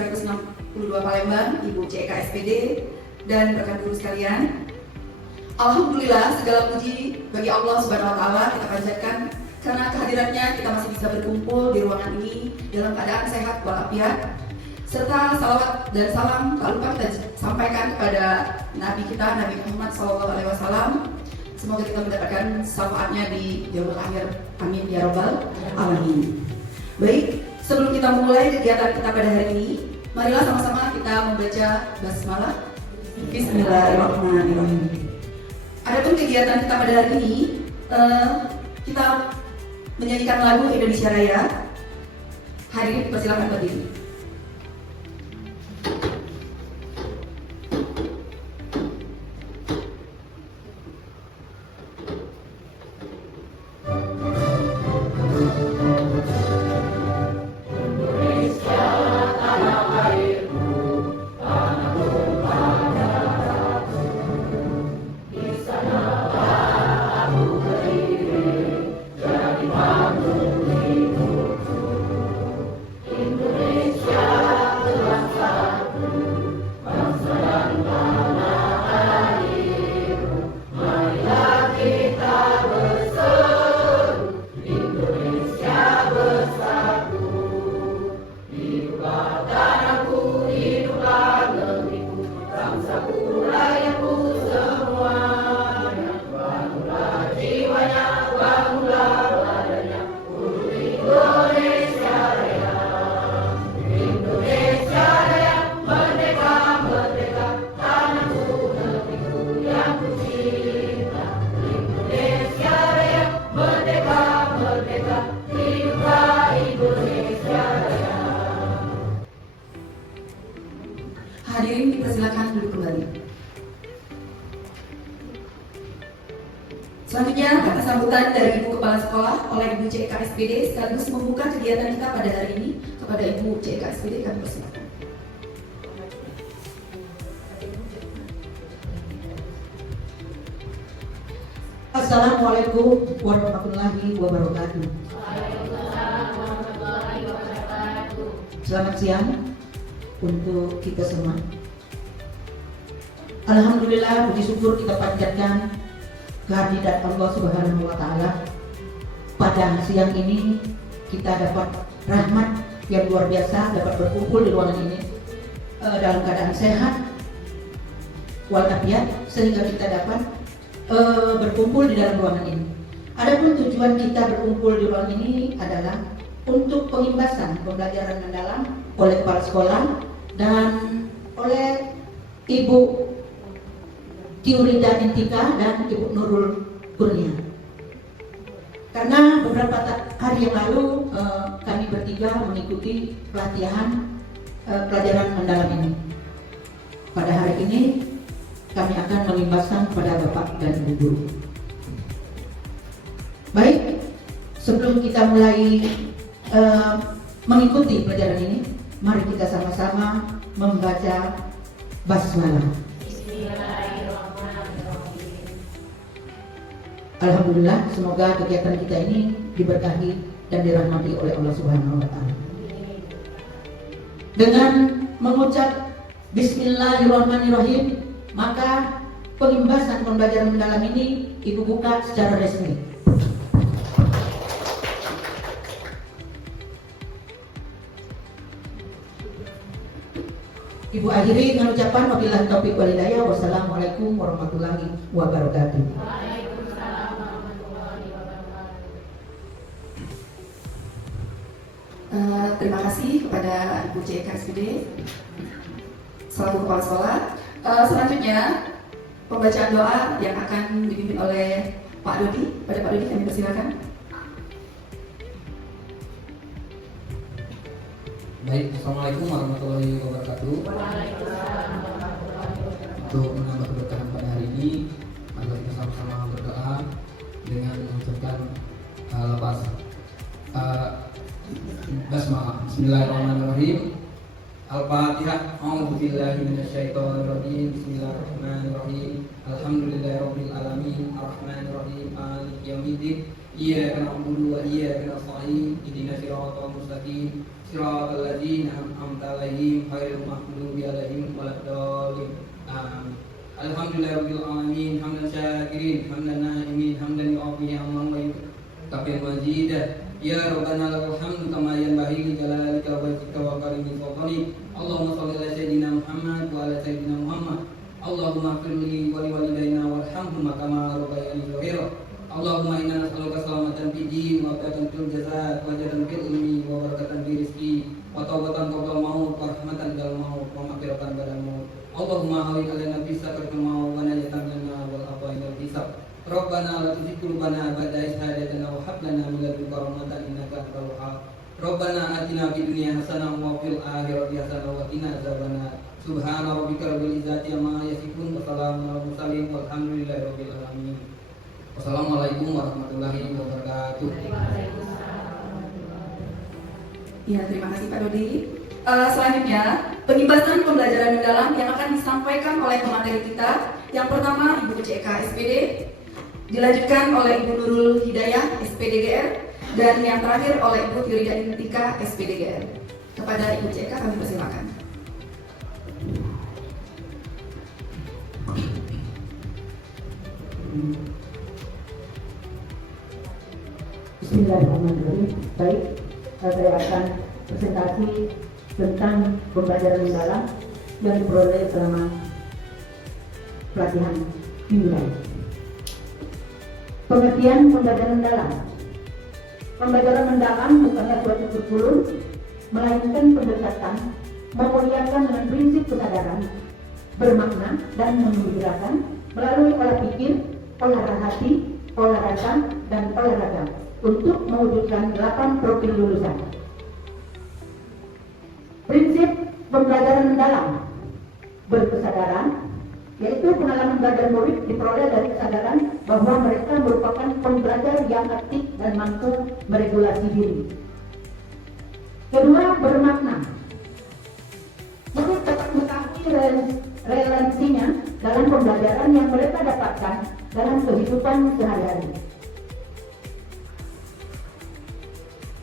162 Palembang, Ibu CK SPD, dan rekan guru sekalian. Alhamdulillah, segala puji bagi Allah Subhanahu wa Ta'ala kita panjatkan karena kehadirannya kita masih bisa berkumpul di ruangan ini dalam keadaan sehat walafiat, serta salawat dan salam tak lupa kita sampaikan kepada Nabi kita, Nabi Muhammad SAW. Semoga kita mendapatkan syafaatnya di yaumul akhir. Amin ya rabbal alamin. Baik, sebelum kita mulai kegiatan kita pada hari ini, marilah sama-sama kita membaca basmalah. Bismillahirrahmanirrahim. Adapun kegiatan kita pada hari ini, kita menyanyikan lagu Indonesia Raya. Hadirin persilakan berdiri. Hadirin dipersilakan duduk kembali. Selanjutnya kata sambutan dari Ibu Kepala Sekolah oleh Ibu CK SPD sekaligus membuka kegiatan kita pada hari ini. Kepada Ibu CK SPD kami persilakan. Assalamualaikum warahmatullahi wabarakatuh. Selamat siang untuk kita semua. Alhamdulillah, puji syukur kita panjatkan kehadirat Allah Subhanahu wa Ta'ala. Pada siang ini kita dapat rahmat yang luar biasa, dapat berkumpul di ruangan ini dalam keadaan sehat walafiat, sehingga kita dapat berkumpul di dalam ruangan ini. Adapun tujuan kita berkumpul di ruangan ini adalah untuk pengimbasan pembelajaran mendalam oleh kepala sekolah dan oleh Ibu Tiurida Intika dan Ibu Nurul Kurnia. Karena beberapa hari yang lalu kami bertiga mengikuti pelatihan pelajaran mendalam ini. Pada hari ini kami akan mengimbaskan kepada Bapak dan Ibu guru. Baik, sebelum kita mulai mengikuti pelajaran ini, mari kita sama-sama membaca basmalah. Alhamdulillah, semoga kegiatan kita ini diberkahi dan dirahmati oleh Allah Subhanahu wa Ta'ala. Dengan mengucap Bismillahirrahmanirrahim, maka pengimbasan pembelajaran mendalam ini Ibu buka secara resmi. Ibu akhiri dengan ucapan wabillahi taufiq wal hidayah. Wassalamualaikum warahmatullahi wabarakatuh. Waalaikumsalam warahmatullahi wabarakatuh. Terima kasih kepada Ibu CK SPD selaku kepala sekolah. Selanjutnya pembacaan doa yang akan dipimpin oleh Pak Dodi. Pada Pak Dodi kami persilakan. Baik, Assalamualaikum warahmatullahi wabarakatuh. Untuk menambah keberkahan pada hari ini, mari kita sama-sama berdoa dengan mengucapkan lepas basmalah. Bismillahirrahmanirrahim. Al-Fatihah. A'udzubillahi minasyaitonirrajim. Bismillahirrahmanirrahim. Alhamdulillahirabbil alamin. Arrahmanirrahim. Maliki yaumiddin. Iyyaka na'budu wa iyyaka nasta'in. Ihdinas siratal mustaqim. Siratal ladzina an'amta 'alaihim ghairil maghdubi 'alaihim waladdallin. Amin. Alhamdulillahirabbil alamin hamdan syakirin hamdan na'imin hamdan yu'afi amman wa yukaffir majidah. Ya Rabbana lakal hamdu kama yanbaghi li jalalika wa wajhika wa karimi sultanik. Allahumma shalli ala sayyidina Muhammad wa ala sayyidina Muhammad. Allahumma ighfir li wa li walidayna warhamhuma kama rabbayani shaghira. Allahumma inna nas'aluka salamatan fid din wa afatan fil jasad wa ajran fil ilmi wa barakatan fi rizqi wa taubatan qabla maut wa rahmatan dal maut wa maghfiratan ba'da maut. Allahumma hawwin alaina fi sakratil maut wa najatan lana wal afwa wal hisab. Rabbana la tuzigh qulubana ba'da idh hadaytana wa hab lana min ladunka rahmatan innaka antal wahhab. Rabbana atina fid dunya hasanah wa fil akhirati hasanah wa qina adzabannar. Subhana rabbika rabbil izzati amma yasifun wa salamun alal mursalin walhamdulillahi rabbil alamin. Wassalamualaikum warahmatullahi wabarakatuh. Ya, terima kasih Pak Dodi. Selanjutnya, pengimbasan pembelajaran mendalam yang akan disampaikan oleh pemateri kita. Yang pertama, Ibu CK SPD, dilanjutkan oleh Ibu Nurul Hidayah SPDGR, dan yang terakhir oleh Ibu Firida Intika SPDGR. Kepada Ibu CK kami persilakan. Bismillahirrahmanirrahim. Baik, saya akan presentasi tentang pembelajaran mendalam yang diperoleh selama pelatihan mingguan. Pengertian pembelajaran mendalam. Pembelajaran mendalam bukanlah suatu kurikulum, melainkan pendekatan memuliakan dengan prinsip kesadaran, bermakna dan menggembirakan melalui olah pikir, olah hati, olah rasa, dan olahraga untuk mewujudkan 8 profil lulusan. Prinsip pembelajaran mendalam berkesadaran, yaitu pengalaman belajar murid diperoleh dari kesadaran bahwa mereka merupakan pembelajar yang aktif dan mampu meregulasi diri. Kedua, bermakna. Murid dapat mengetahui relevansinya dalam pembelajaran yang mereka dapatkan dalam kehidupan sehari-hari.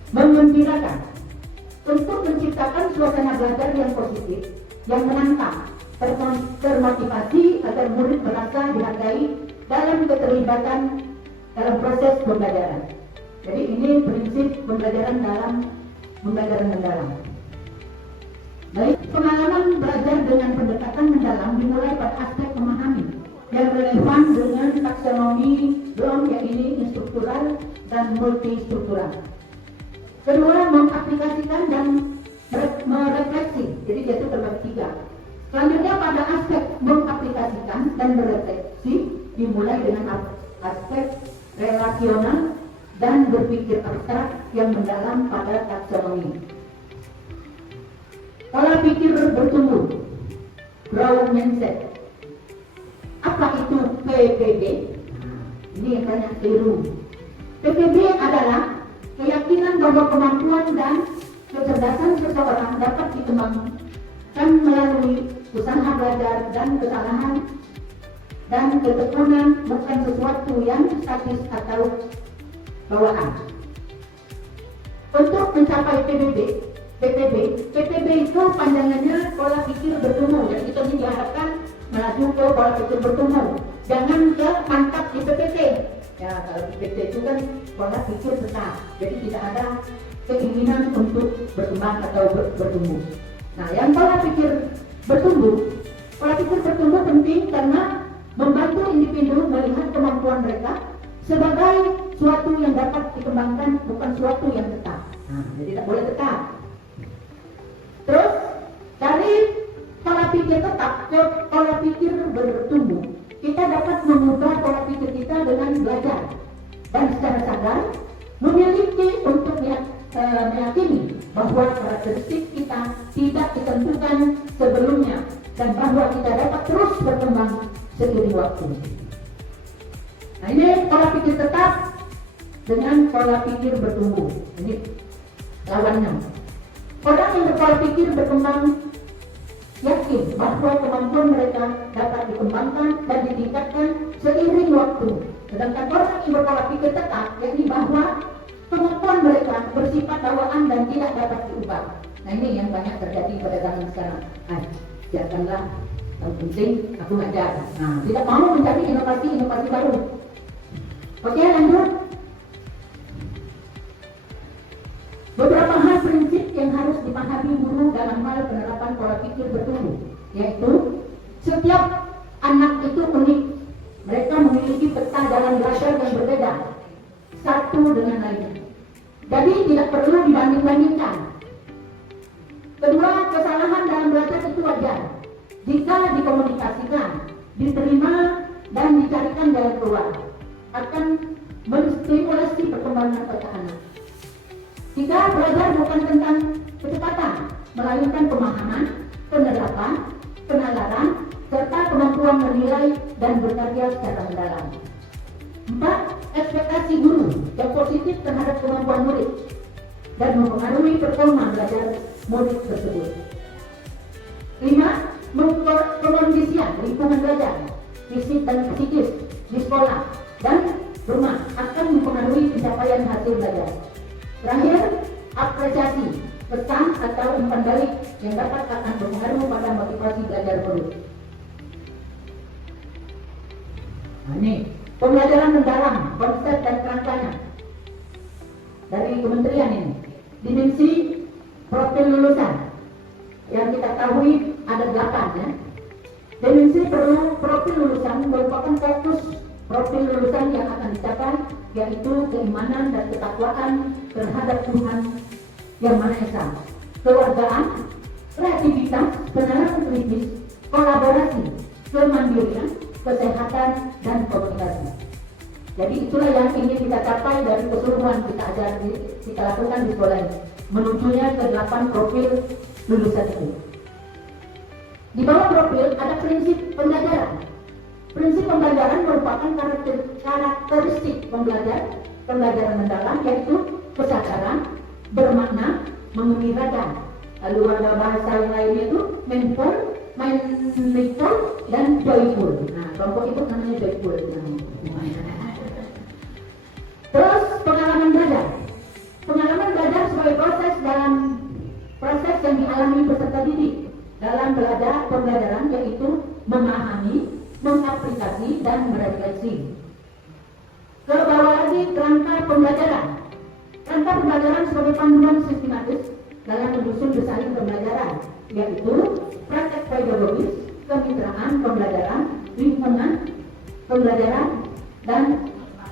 Menggembirakan, untuk menciptakan suasana belajar yang positif, yang menantang, termotivasi agar murid merasa dihargai dalam keterlibatan dalam proses pembelajaran. Jadi ini prinsip pembelajaran dalam pembelajaran mendalam. Baik, pengalaman belajar dengan pendekatan mendalam dimulai pada aspek memahami yang relevan dengan taksonomi Bloom, yang ini struktural dan multistruktural. Kedua, mengaplikasikan dan merefleksi, jadi dia itu terbagi 3. Selanjutnya pada aspek mengaplikasikan dan merefleksi dimulai dengan aspek relasional dan berpikir abstrak yang mendalam pada taksonomi. Pola pikir bertumbuh, growth mindset. Apa itu PPB? Ini yang banyak keliru. PPB adalah keyakinan bahwa kemampuan dan kecerdasan seseorang dapat dikembangkan melalui usaha belajar dan kesalahan dan ketekunan, bukan sesuatu yang statis atau bawaan. Untuk mencapai PPB itu panjangannya pola pikir bertumbuh, dan kita ini diharapkan melaju ke pola pikir bertumbuh, jangan ke mantap di PPT. Ya, kalau di PPT itu kan pola pikir tetap, jadi tidak ada keinginan untuk berkembang atau bertumbuh. Nah, yang pola pikir bertumbuh penting karena membantu individu melihat kemampuan mereka sebagai suatu yang dapat dikembangkan, bukan suatu yang tetap. Nah, jadi tidak boleh tetap. Terus dari pola pikir tetap ke pola pikir bertumbuh, kita dapat mengubah pola pikir kita dengan belajar dan secara sadar memiliki untuk meyakini bahwa karakteristik kita tidak ditentukan sebelumnya dan bahwa kita dapat terus berkembang seiring waktu. Nah, ini pola pikir tetap dengan pola pikir bertumbuh. Ini lawannya. Orang yang berpola pikir berkembang yakin bahwa kemampuan mereka dapat dikembangkan dan ditingkatkan seiring waktu. Sedangkan orang yang berpola pikir tetap, yakni bahwa Kemampuan mereka bersifat bawaan dan tidak dapat diubah. Nah ini yang banyak terjadi pada zaman sekarang. Biarkanlah, yang penting aku ngajar. Nah, tidak mau mencari inovasi baru. Oke, lanjut. Beberapa hal prinsip yang harus dipahami guru dalam hal penerapan pola pikir bertumbuh, yaitu setiap anak itu unik. Mereka memiliki peta jalan belajar yang berbeda satu dengan lainnya. Jadi tidak perlu dibanding-bandingkan. Kedua, kesalahan dalam belajar itu wajar jika dikomunikasikan, diterima, dan dicarikan jalan keluar, akan menstimulasi perkembangan otak anak. Jika belajar bukan tentang kecepatan, melainkan pemahaman, penerapan, penalaran, serta kemampuan menilai dan bekerja secara mendalam. 4. Ekspektasi guru yang positif terhadap kemampuan murid dan mempengaruhi performa belajar murid tersebut. 5. Pengkondisian lingkungan belajar, fisik dan psikis di sekolah dan rumah akan mempengaruhi pencapaian hasil belajar. Terakhir, apresiasi, pesan atau umpan balik yang dapat akan berpengaruh pada motivasi belajar murid. Nah, ini pembelajaran mendalam, konsep dan kerangkanya dari kementerian ini. Dimensi profil lulusan yang kita ketahui ada 8 ya. Dimensi profil lulusan merupakan fokus profil lulusan yang akan dicapai, yaitu keimanan dan ketakwaan terhadap Tuhan yang Maha Esa, kewargaan, kreativitas, penerapan kritis, kolaborasi, kemandirian, kesehatan, dan komunikasi. Jadi itulah yang ingin kita capai dari keseluruhan kita lakukan di sekolah ini, menujunya ke 8 profil lulusan itu. Di bawah profil ada prinsip pembelajaran. Prinsip pembelajaran merupakan karakteristik pembelajaran mendalam, yaitu kesadaran, bermakna, mengembirakan. Lalu ada bahasa yang lainnya itu mindful, dan joyful. Nah, kelompok itu namanya joyful. Terus pengalaman belajar. Pengalaman belajar sebagai proses yang dialami peserta didik dalam pembelajaran, yaitu memahami, mengaplikasi, dan merefleksi. Ke bawah lagi kerangka pembelajaran. Kerangka pembelajaran sebagai panduan sistematis dalam menyusun desain pembelajaran, yaitu praktek pedagogis, kemitraan pembelajaran, lingkungan pembelajaran, dan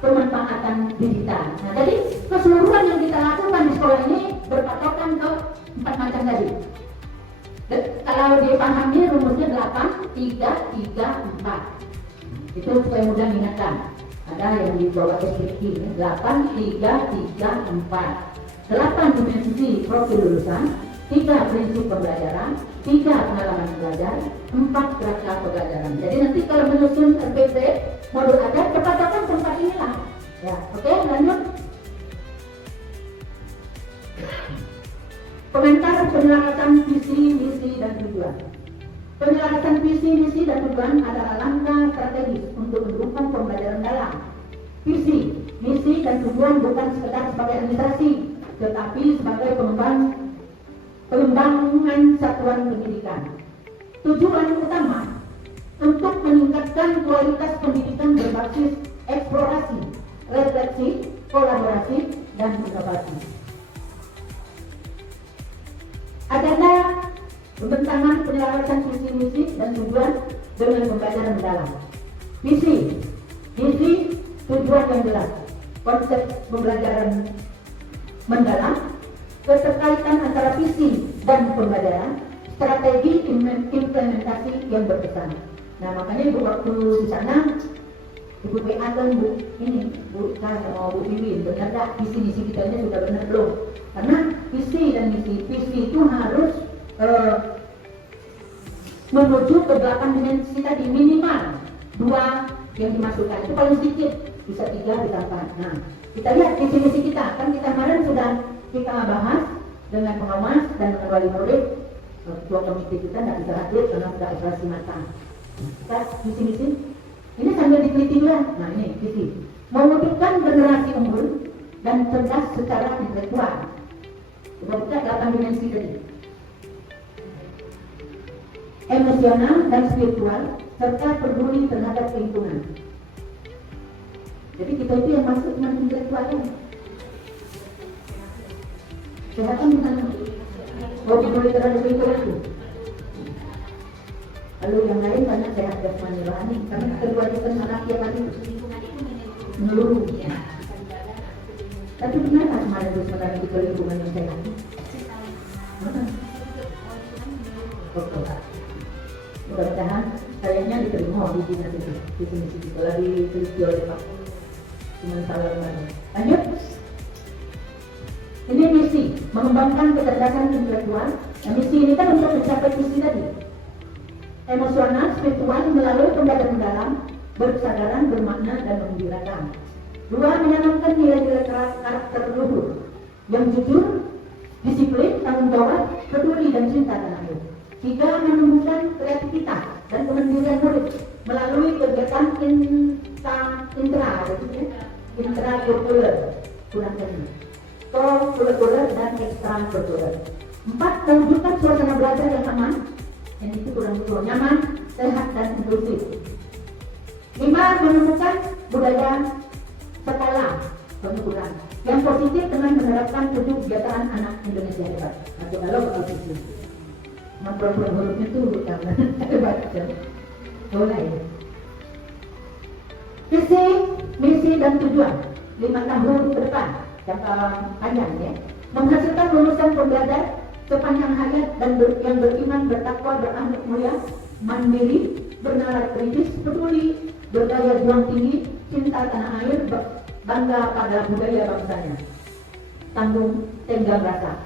pemanfaatan digital. Nah, jadi keseluruhan yang kita lakukan di sekolah ini berpatokan ke 4 macam tadi. Kalau dipahami rumusnya 8, 3, 3, 4. Itu supaya mudah diingatkan. Ada yang di bawah deskripsi, 8, 3, 3, 4. 8 dimensi profil lulusan, 3 prinsip pembelajaran, 3 pengalaman belajar, 4 kerangka pembelajaran. Jadi nanti kalau menyusun RPP modul ajar, kepatokan tempat inilah. Ya, oke, lanjut. Komentar penyelarasan visi, misi, dan tujuan. Penyelarasan visi, misi, dan tujuan adalah langkah strategis untuk mendukung pembelajaran dalam. Visi, misi, dan tujuan bukan sekedar sebagai administrasi, tetapi sebagai pengembangan satuan pendidikan. Tujuan utama untuk meningkatkan kualitas pendidikan berbasis eksplorasi, refleksi, kolaborasi, dan inovasi. Agenda pembentangan penyelarasan visi, misi, dan tujuan dengan pembelajaran mendalam. Visi, tujuan yang jelas, konsep pembelajaran mendalam, keterkaitan antara visi dan pembelajaran, strategi implementasi yang berkesan. Nah, makanya ibu waktu di sana, ibu WA kan Bu Ika sama Bu Wiwin, benar tak visi misi kita ini sudah benar belum? Karena visi dan visi itu harus menuju ke 8 dimensi tadi, minimal 2 yang dimasukkan, itu paling sedikit, bisa 3, bisa 4. Nah, kita lihat visi misi kita, kan kita kemarin sudah kita bahas dengan pengawas dan dengan wali murid. Ketua komite kita tidak bisa hadir karena sudah operasi mata. Kita visi misi ini sambil diteliti dulu. Nah, ini visi mewujudkan generasi unggul dan cerdas secara intelektual. Coba buka 8 dimensi tadi. Emosional dan spiritual serta peduli terhadap lingkungan. Jadi kita itu yang masuk cuma intelektualnya. Kesehatan bukan mau peduli terhadap lingkungan itu. Lalu yang lain banyak sehat jasmani rohani, karena kedua itu anak yang tadi menyeluruh. Tapi kenapa kemarin terus menarik ke lingkungan yang sehat? Oke. Mudah-mudahan kayaknya diterima di dinas itu, di sini setelah diteliti oleh Pak. Cuma salah kemarin. Lanjut. Ini misi, mengembangkan kecerdasan intelektual. Nah, misi ini kan untuk mencapai misi tadi. Emosional, spiritual melalui pendekatan mendalam, berkesadaran, bermakna dan menggembirakan. 2. Menanamkan nilai-nilai karakter luhur yang jujur, disiplin, tanggung jawab, peduli dan cinta tanah air. 3. Menumbuhkan kreativitas dan kemandirian murid melalui kegiatan intrakurikuler, co-kurikuler dan ekstrakurikuler. 4. Mewujudkan suasana belajar yang aman, yang itu kurang nyaman, sehat dan inklusif. 5. Menemukan budaya sekolah pengukuran yang positif dengan menerapkan 7 kegiatan anak Indonesia hebat. Atau kalau posisi memperoleh hurufnya itu karena hebat kan? Boleh. Visi, misi dan tujuan 5 tahun ke depan jangka panjang ya. Menghasilkan lulusan pembelajar sepanjang hayat dan yang beriman, bertakwa, berakhlak mulia, mandiri, bernalar kritis, peduli, berdaya juang tinggi, cinta tanah air, bangga pada budaya bangsanya, tanggung tenggang rasa.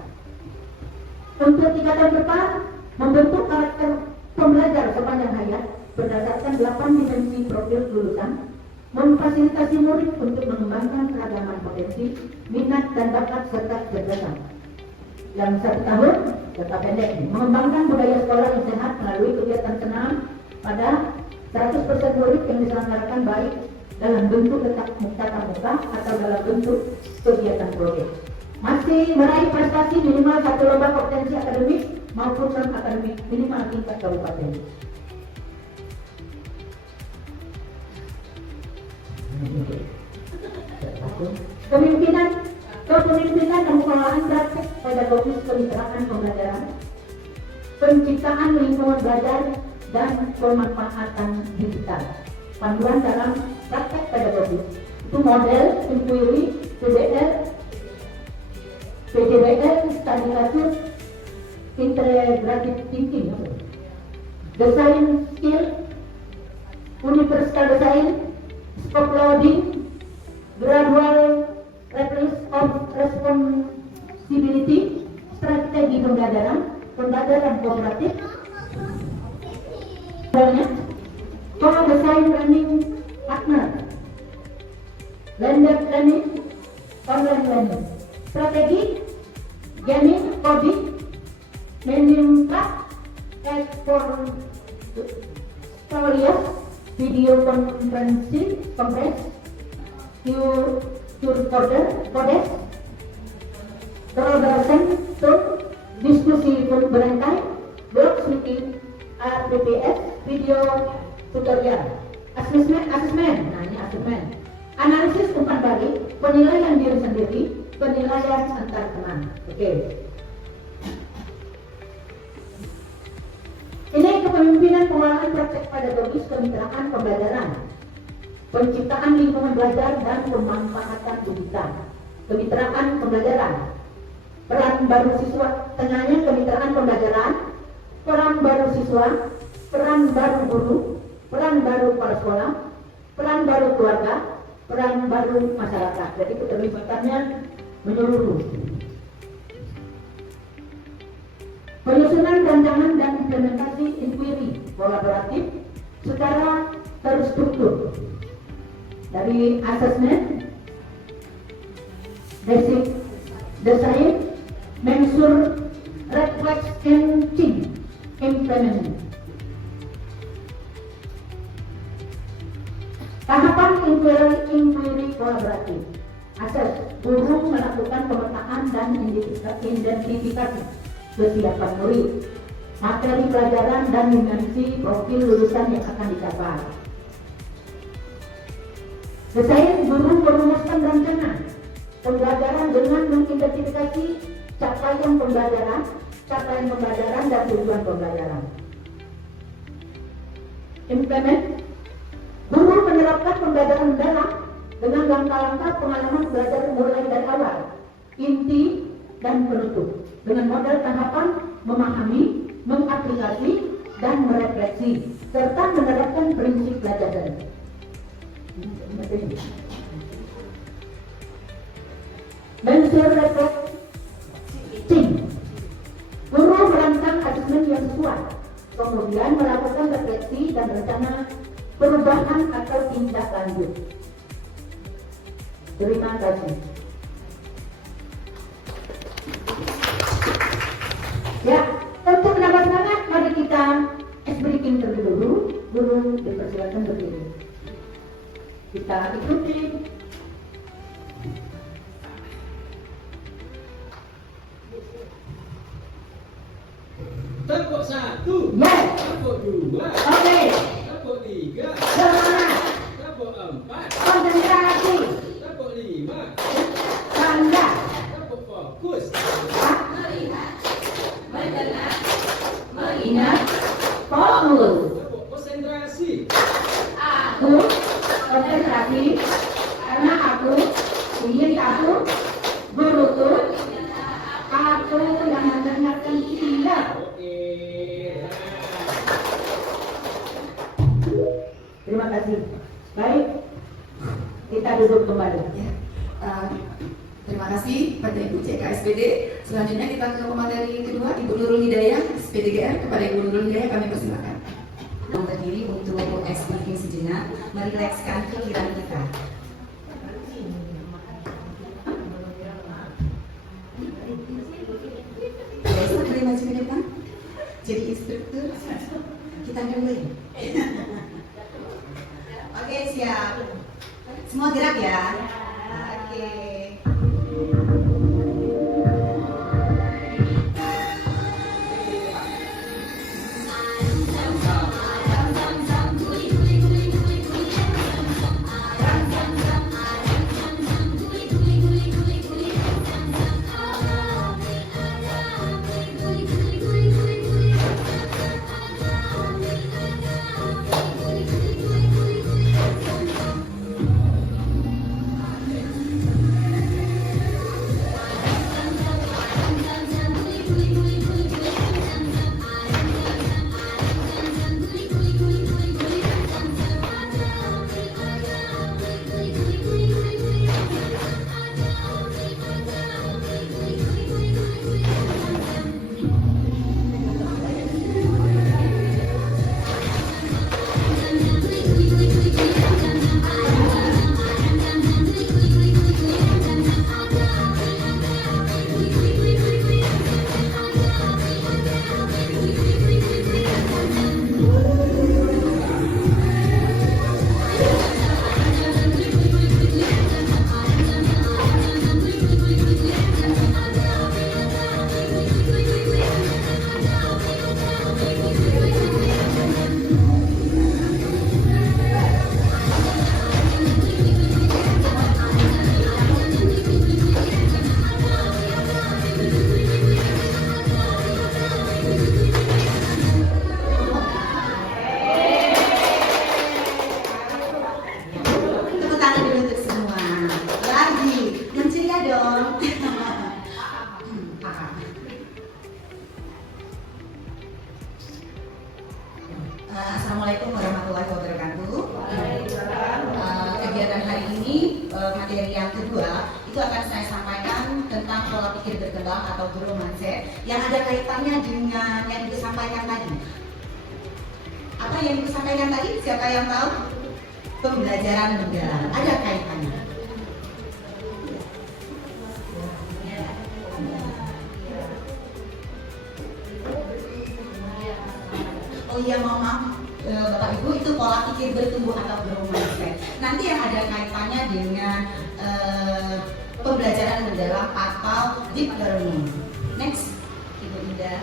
Untuk tingkatan depan, membentuk karakter pembelajar sepanjang hayat berdasarkan 8 dimensi profil lulusan, memfasilitasi murid untuk mengembangkan keragaman potensi, minat dan bakat serta kecerdasan. Yang 1 tahun, jangka pendek, mengembangkan budaya sekolah yang sehat melalui kegiatan senam pada 100% murid yang diselenggarakan baik dalam bentuk tatap muka atau dalam bentuk kegiatan proyek. Masih meraih prestasi minimal 1 lomba kompetensi akademik maupun non akademik minimal tingkat kabupaten. Kepemimpinan dan pengelolaan praktek pedagogis kemitraan pembelajaran, penciptaan lingkungan belajar dan pemanfaatan digital. Panduan dalam praktek pedagogis itu model, inquiry, PBL, PDBL, study kasus, integrative thinking, design skill, universal design, scope loading, gradual release of responsibility, strategi pembelajaran kooperatif, co-design learning partner, blended learning, online learning, strategi, gaming, coding, menimpa, tutorial, video conferencing, codes, collaboration, diskusi berantai, blog speaking, RPPS, video tutorial, assessment, nah ini assessment, analisis umpan balik, penilaian diri sendiri, penilaian antar teman. Oke. Ini kepemimpinan pengelolaan praktek pedagogis kemitraan pembelajaran, penciptaan lingkungan belajar dan pemanfaatan digital, kemitraan pembelajaran, peran baru siswa, tengahnya kemitraan pembelajaran, peran baru siswa, peran baru guru, peran baru kepala sekolah, peran baru keluarga, peran baru masyarakat. Jadi keterlibatannya menyeluruh. Penyusunan rancangan dan implementasi inquiry kolaboratif secara terstruktur dari assessment, basic design, mensur, reflect and change, implement. Tahapan inquiry kolaboratif. Asas, guru melakukan pemetaan dan identifikasi kesiapan murid, materi pelajaran dan dimensi profil lulusan yang akan dicapai. Desain, guru merumuskan rencana pembelajaran dengan mengidentifikasi capaian pembelajaran dan tujuan pembelajaran. Implement, guru menerapkan pembelajaran mendalam dengan langkah-langkah pengalaman belajar mulai dari awal, inti dan penutup, dengan model tahapan memahami, mengaplikasi, dan merefleksi, serta menerapkan prinsip pelajaran. Refleksi, guru merancang asesmen yang sesuai, kemudian melakukan refleksi dan rencana perubahan atau tindak lanjut. Terima kasih. Ya, untuk menambah semangat, mari kita ice breaking terlebih dulu. Guru dipersilakan berdiri. Kita ikuti. Tepuk 1, Yes. tepuk 2, Oke. tepuk 3, Semangat. tepuk 4, Konsentrasi. tepuk 5, Bangga. tepuk fokus. Melihat, mendengar, Ingat. Fokus. Tepuk konsentrasi. Aku konsentrasi karena aku ingin aku guruku aku yang mendengarkan tidak. Oke. Terima kasih. Baik, kita duduk kembali. Ya. Terima kasih pada Ibu CKSPD. Selanjutnya kita ke pemateri kedua, Ibu Nurul Hidayah, SPDGR. Kepada Ibu Nurul Hidayah kami persilakan. Berdiri untuk ekspresi sejenak, merilekskan pikiran kita. Biasa beri maju ke depan, jadi instruktur. Kita mulai. Oke, siap. Semua gerak ya. Oke. Assalamualaikum warahmatullahi wabarakatuh. Kegiatan hari ini materi yang kedua itu akan saya sampaikan tentang pola pikir berkembang atau growth mindset yang ada kaitannya dengan yang disampaikan tadi. Apa yang disampaikan tadi? Siapa yang tahu? Pembelajaran mendalam. Ada kaitannya. Oh iya, mohon maaf Bapak Ibu, itu pola pikir bertumbuh atau growth mindset. Nanti yang ada kaitannya dengan pembelajaran mendalam atau deep learning. Next, Ibu Indah.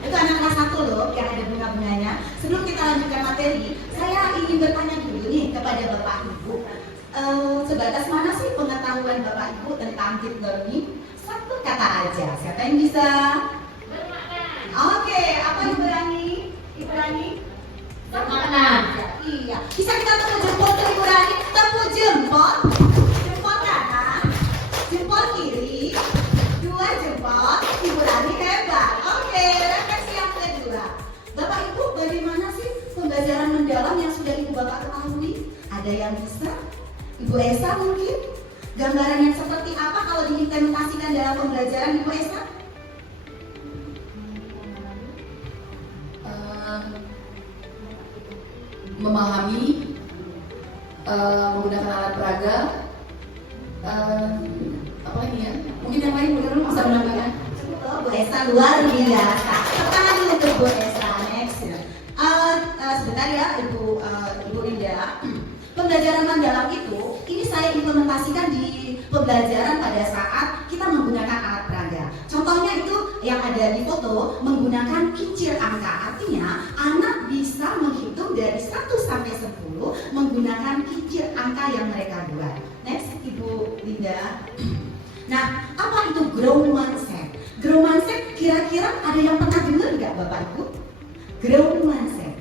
Itu anak kelas 1 loh, yang ada bunga-bunganya. Sebelum kita lanjutkan materi, saya ingin bertanya dulu nih kepada Bapak Ibu. Sebatas mana sih pengetahuan Bapak Ibu tentang deep learning? Satu kata aja, siapa yang bisa? Oke, apa Ibu Rani? Ibu Rani? Bermakna. Iya, bisa kita tepuk jempol ke Ibu Rani? Tepuk jempol. Jempol kanan, jempol kiri, 2 jempol. Ibu Rani hebat. Oke, refleksi yang kedua. Bapak Ibu, bagaimana sih pembelajaran mendalam yang sudah Ibu Bapak ketahui? Ada yang bisa? Ibu Esa mungkin? Gambaran yang seperti apa kalau diimplementasikan dalam pembelajaran Ibu Esa? Memahami, menggunakan alat peraga, apa lagi ya? Mungkin yang lain mungkin bisa menambahkan. Bu Esa luar biasa. Tangan dulu ke Bu Esa. Next. Sebentar ya Ibu Indah. Pembelajaran mendalam itu, ini saya implementasikan di pembelajaran pada saat kita menggunakan alat peraga. Contohnya itu yang ada di foto menggunakan kincir angka. Artinya anak bisa menghitung dari 1 sampai 10 menggunakan kincir angka yang mereka buat. Next, Ibu Linda. Nah, apa itu growth mindset? Growth mindset kira-kira ada yang pernah dengar nggak Bapak Ibu? Growth mindset.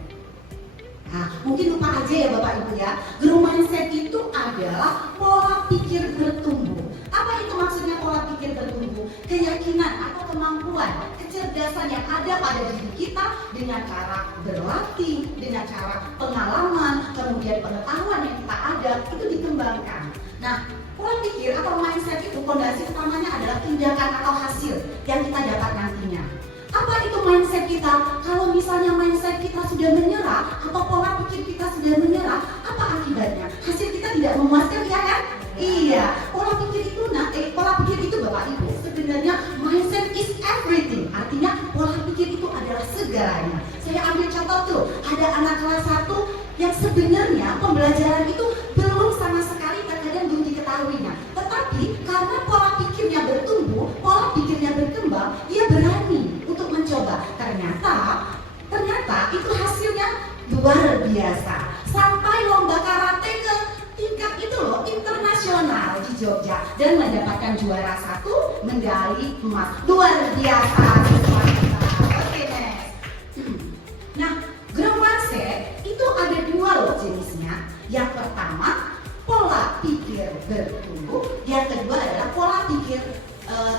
Nah, mungkin lupa aja ya Bapak Ibu ya. Growth mindset itu adalah pola pikir bertumbuh. Apa itu maksudnya pola pikir bertumbuh? Keyakinan atau kemampuan, kecerdasan yang ada pada diri kita dengan cara berlatih, dengan cara pengalaman, kemudian pengetahuan yang kita ada itu dikembangkan. Nah, pola pikir atau mindset itu fondasi utamanya adalah tindakan atau hasil yang kita dapat nantinya. Apa itu mindset kita? Kalau misalnya mindset kita sudah menyerah atau pola pikir kita sudah menyerah, apa akibatnya? Hasil kita tidak memuaskan, ya kan? Iya, pola pikir itu Bapak Ibu sebenarnya mindset is everything. Artinya pola pikir itu adalah segalanya. Saya ambil contoh tuh, ada anak kelas 1 yang sebenarnya pembelajaran itu belum sama sekali terkadang belum diketahuinya. Tetapi karena pola pikirnya bertumbuh, pola pikirnya berkembang, dia berani untuk mencoba. Ternyata itu hasilnya luar biasa. Sampai lomba karate ke tingkat itu loh, internasional di Jogja dan mendapatkan juara 1 medali emas. Luar biasa. Oke, next. Nah, growth mindset itu ada 2 loh jenisnya. Yang pertama pola pikir bertumbuh, yang kedua adalah pola pikir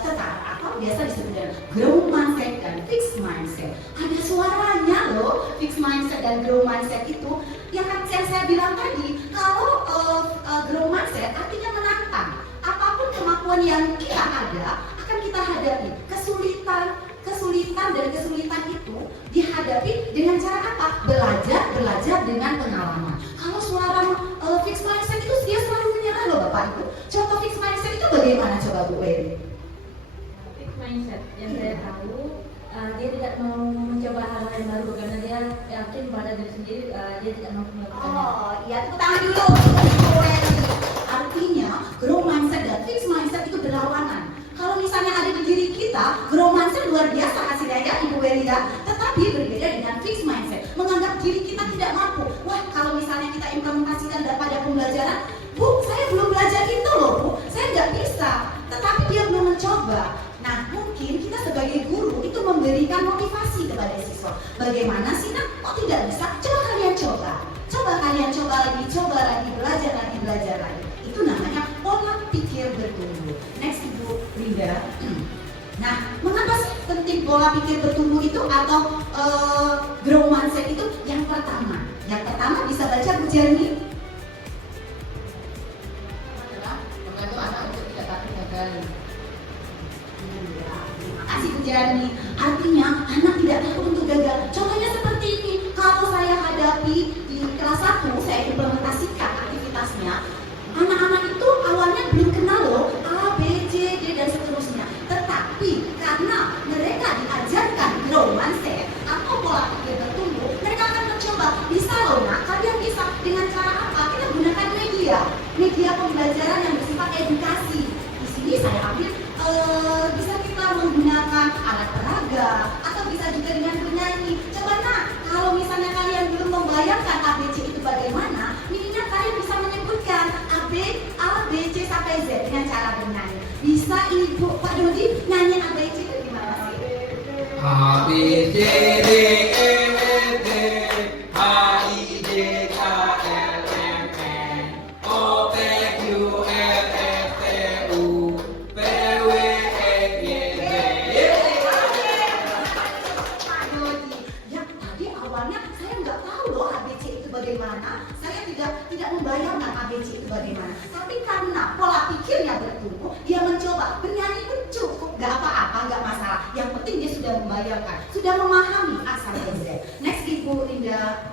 tetap atau biasa disebut dengan growth mindset dan fixed mindset. Ada suaranya loh, fixed mindset dan growth mindset itu. Yang kan saya bilang tadi, kalau growth mindset artinya menantang. Apapun kemampuan yang kita ada akan kita hadapi. Kesulitan dan kesulitan itu dihadapi dengan cara apa? Belajar dengan pengalaman. Kalau suara fixed mindset itu dia selalu menyerah loh Bapak Ibu. Contoh fixed mindset itu bagaimana coba Bu Wery? Fixed mindset yang saya tahu, dia tidak mau mencoba hal-hal yang baru karena dia yakin pada diri sendiri, dia tidak mau melakukannya. Oh iya, tepuk tangan dulu. Bu Wery. Artinya growth mindset dan fixed mindset itu berlawanan. Kalau misalnya ada di diri kita, growth mindset luar biasa hasilnya ya Ibu Wery ya. Tetapi berbeda dengan fixed mindset, menganggap diri kita tidak mampu. Wah, kalau misalnya kita implementasikan pada pembelajaran, Bu, saya belum belajar itu loh Bu, saya nggak bisa. Tetapi dia belum mencoba. Nah, mungkin kita sebagai guru itu memberikan motivasi kepada siswa. Bagaimana sih nak? Kok tidak bisa? Coba kalian coba. Coba kalian coba lagi, belajar lagi. Itu namanya pola pikir bertumbuh. Next Ibu Linda. Nah, mengapa sih penting pola pikir bertumbuh itu atau growth mindset itu? Yang pertama bisa baca Bu Jani. Adalah membantu anak untuk tidak takut gagal. Terima kasih Bu Jani. Artinya anak tidak takut untuk gagal. Contohnya seperti ini. Kalau saya hadapi di kelas 1, saya implementasikan aktivitasnya. Anak-anak itu awalnya belum kenal loh A, B, C, D dan seterusnya. Tetapi karena mereka diajarkan growth mindset atau pola pikir bertumbuh, saya ambil bisa kita menggunakan alat peraga atau bisa juga dengan bernyanyi. Coba nak, kalau misalnya kalian belum membayangkan ABC itu bagaimana, minimal kalian bisa menyebutkan A, B, C sampai Z dengan cara bernyanyi. Bisa Ibu Pak Dodi nyanyi ABC itu gimana sih? A B C D E F G H I J K L M N O P Q R S T U V W X Y Z. Pak Dodi, ya tadi awalnya saya nggak tahu loh ABC itu bagaimana. Saya tidak membayangkan ABC itu bagaimana. Tapi karena pola pikirnya bertumbuh, dia mencoba bernyanyi pun cukup, nggak apa-apa, nggak masalah. Yang penting dia sudah membayangkan, sudah memahami A sampai Z. Next Ibu Linda.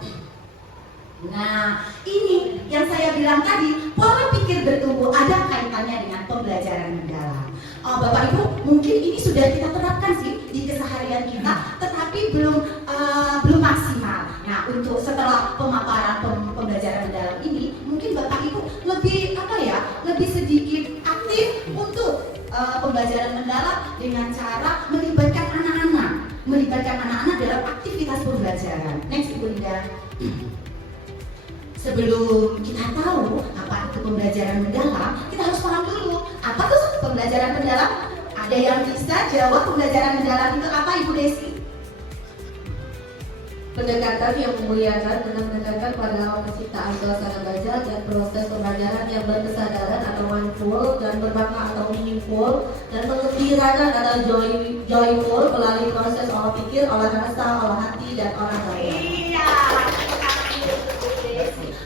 Nah, ini yang saya bilang tadi, pola pikir bertumbuh ada kaitannya dengan pembelajaran mendalam. Bapak Ibu, mungkin ini sudah kita terapkan sih di keseharian kita, tetapi belum maksimal. Nah, untuk setelah pemaparan pembelajaran mendalam ini, mungkin Bapak Ibu lebih sedikit aktif untuk pembelajaran mendalam dengan cara melibatkan anak-anak dalam aktivitas pembelajaran. Next Ibu Linda. Sebelum kita tahu apa itu pembelajaran mendalam, kita harus paham dulu apa tuh pembelajaran mendalam. Ada yang bisa jawab pembelajaran mendalam itu apa, Ibu Desi? Pendekatan yang memuliakan dengan menekankan pada penciptaan suasana belajar dan proses pembelajaran yang berkesadaran atau mindful dan bermakna atau meaningful dan menggembirakan atau joyful melalui proses olah pikir, olah rasa, olah hati, dan olah daya. Iya,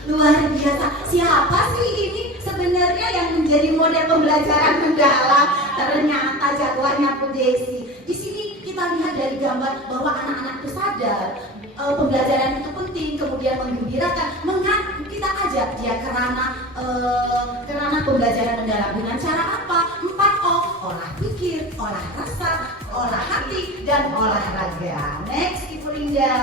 luar biasa. Siapa sih ini sebenarnya yang menjadi model pembelajaran mendalam? Ternyata jagoannya Bu Desi. Di sini kita lihat dari gambar bahwa anak-anak itu sadar pembelajaran itu penting, kemudian menggembirakan. Kita ajak dia kerana pembelajaran mendalam dengan cara apa? 4O, olah pikir, olah rasa, olah hati, dan olahraga. Next Ibu Linda.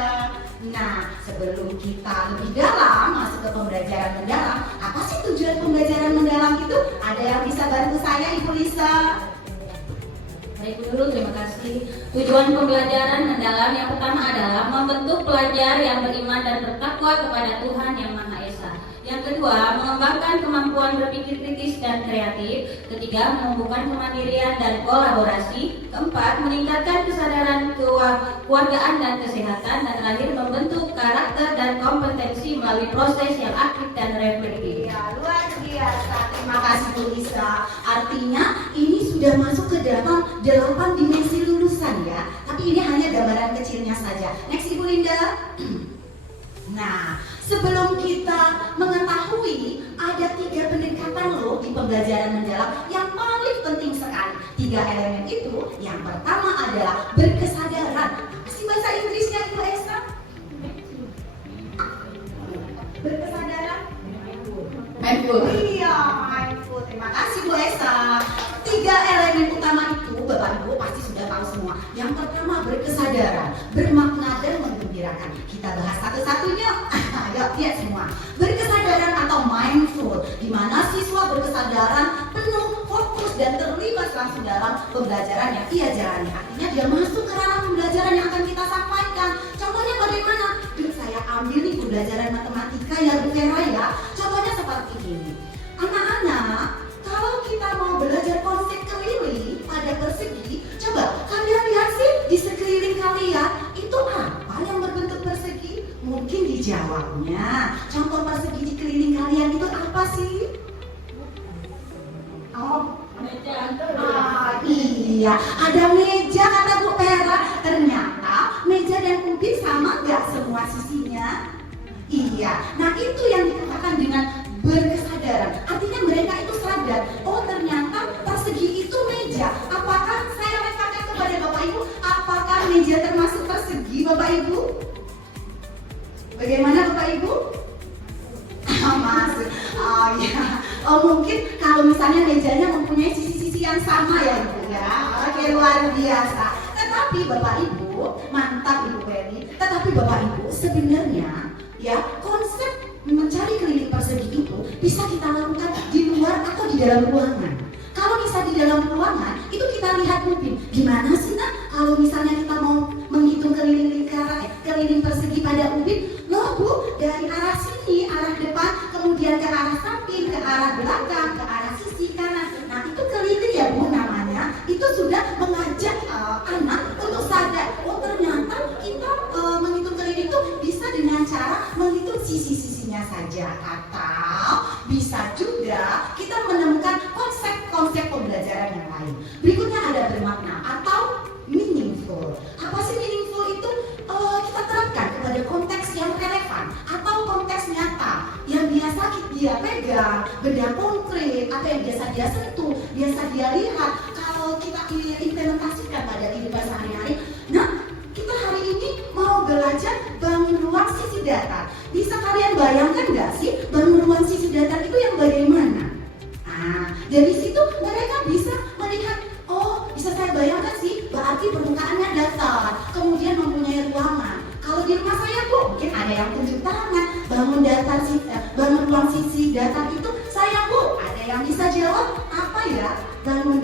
Nah, sebelum kita lebih dalam masuk ke pembelajaran mendalam, apa sih tujuan pembelajaran mendalam itu? Ada yang bisa bantu saya, Ibu Lisa? Baik dulu, terima kasih. Tujuan pembelajaran mendalam yang pertama adalah membentuk pelajar yang beriman dan bertakwa kepada Tuhan Yang Maha Esa. Yang kedua, mengembangkan kemampuan berpikir kritis dan kreatif. Ketiga, menumbuhkan kemandirian dan kolaborasi. Keempat, meningkatkan kesadaran kewargaan dan kesehatan. Dan terakhir, membentuk karakter dan kompetensi melalui proses yang aktif dan reflektif. Ya, luar biasa. Terima kasih Bu Lisa. Artinya ini sudah masuk ke dalam 8 dimensi lulusan ya. Tapi ini hanya gambaran kecilnya saja. Next Ibu Linda. Nah, sebelum kita mengetahui ada 3 pendekatan loh di pembelajaran mendalam yang paling penting sekali. 3 elemen itu, yang pertama adalah berkesadaran. Apa sih bahasa Inggrisnya Ibu Esa? Berkesadaran? Mindful. Iya, mindful. Terima kasih Bu Esa. 3 elemen utama itu Bapak Ibu pasti sudah tahu semua. Yang pertama berkesadaran, bermakna dan menggembirakan. Kita bahas satu-satunya. Ayo lihat semua. Berkesadaran atau mindful, di mana siswa berkesadaran, penuh, fokus dan terlibat langsung dalam pembelajaran yang ia jalani. Artinya dia masuk ke ranah pembelajaran yang akan kita sampaikan. Contohnya bagaimana? Saya ambil nih pembelajaran matematika ya Bu Vera ya. Contohnya seperti ini. Anak-anak, kalau kita mau belajar konsep keliling pada persegi, coba kalian lihat sih di sekeliling kalian itu apa yang berbentuk persegi? Mungkin dijawabnya. Contoh persegi di keliling kalian itu apa sih? Oh, iya, ada meja kata Bu Vera. Ternyata meja dan ubin sama nggak semua sisinya? Iya, nah itu yang dikatakan dengan berkesadaran. Artinya mereka itu sadar, oh ternyata persegi itu meja. Apakah saya katakan kepada Bapak Ibu, apakah meja termasuk persegi Bapak Ibu? Bagaimana Bapak Ibu? Masuk. Oh ya. Oh mungkin kalau misalnya mejanya mempunyai sisi-sisi yang sama ya Ibu ya. Oke, luar biasa. Tetapi Bapak Ibu, mantap Ibu Penny. Tetapi Bapak Ibu sebenarnya ya konsep mencari keliling persegi itu bisa kita lakukan di luar atau di dalam ruangan. Kalau Kalau misalnya di dalam ruangan itu kita lihat mungkin gimana sih nak kalau misalnya kita mau menghitung keliling persegi pada ubin, loh Bu, dari arah sini, arah depan, kemudian ke arah samping, ke arah belakang, ke arah sisi kanan. Nah itu keliling ya Bu namanya. Itu sudah mengajak anak untuk sadar, oh ternyata kita menghitung keliling itu bisa dengan cara menghitung sisi-sisinya saja, atau bisa juga kita menemukan konsep-konsep pembelajaran yang lain. Berikutnya ada bermakna atau meaningful. Apa sih meaningful itu? Kita terapkan kepada konteks yang relevan atau konteks nyata yang biasa dia pegang, benda konkret atau yang biasa dia sentuh, biasa dia lihat. Kalau kita implementasikan pada kehidupan sehari-hari, nah kita hari ini mau belajar bangun ruang sisi datar. Bisa kalian bayangkan nggak sih bangun ruang sisi datar itu yang bagaimana? Nah, dari situ mereka bisa melihat, oh bisa saya bayangkan sih, berarti permukaannya datar, kemudian mempunyai ruangan. Kalau di rumah saya Bu, mungkin ada yang tunjuk tangan, bangun ruang sisi datar itu saya Bu, ada yang bisa jawab apa ya? Bangun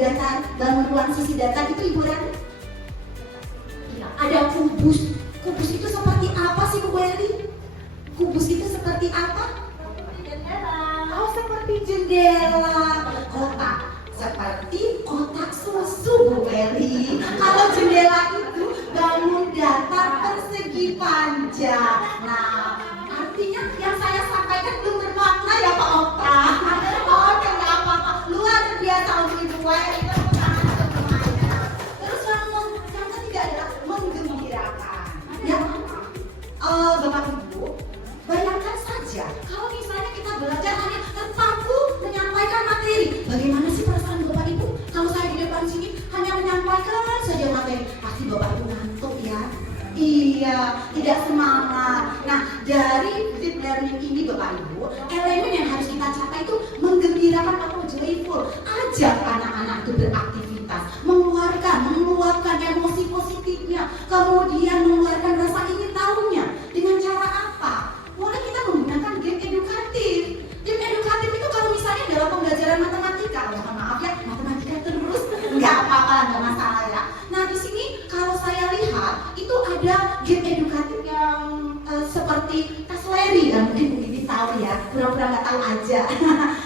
ruang sisi datar itu Ibu Rani? Ada kubus. Kubus itu seperti apa sih Bu Welly? Kubus itu seperti apa? Oh, seperti jendela. Kotak seperti kotak susu Bu Welly. Kalau jendela itu bangun datar persegi panjang. Nah, artinya yang saya sampaikan belum bermakna ya Pak Okta. Oh, enggak apa-apa. Luar biasa untuk Ibu Welly. Terus yang ketiga adalah menggembirakan. Ya, Bapak Ibu, bayangkan saja kalau misalnya kita belajar hanya terpaku menyampaikan materi. Bagaimana sih perasaan Bapak Ibu? Kalau saya di depan sini hanya menyampaikan saja materi, pasti Bapak Ibu ngantuk ya. Iya, tidak semangat. Nah, dari deep learning ini Bapak Ibu, elemen yang harus kita capai itu menggembirakan atau joyful. Ajak anak-anak itu beraktivitas, mengeluarkan emosi positifnya, kemudian mengeluarkan rasa ingin tahunya. Dengan cara apa? Mulai kita menggunakan game edukatif. Game edukatif itu kalau misalnya dalam pembelajaran matematika, mohon maaf ya, matematika terus nggak apa-apa, nggak masalah ya. Nah di sini kalau saya lihat itu ada game edukatif yang seperti Casleri, dan mungkin Bu Bibi tahu ya, pura-pura nggak tahu aja.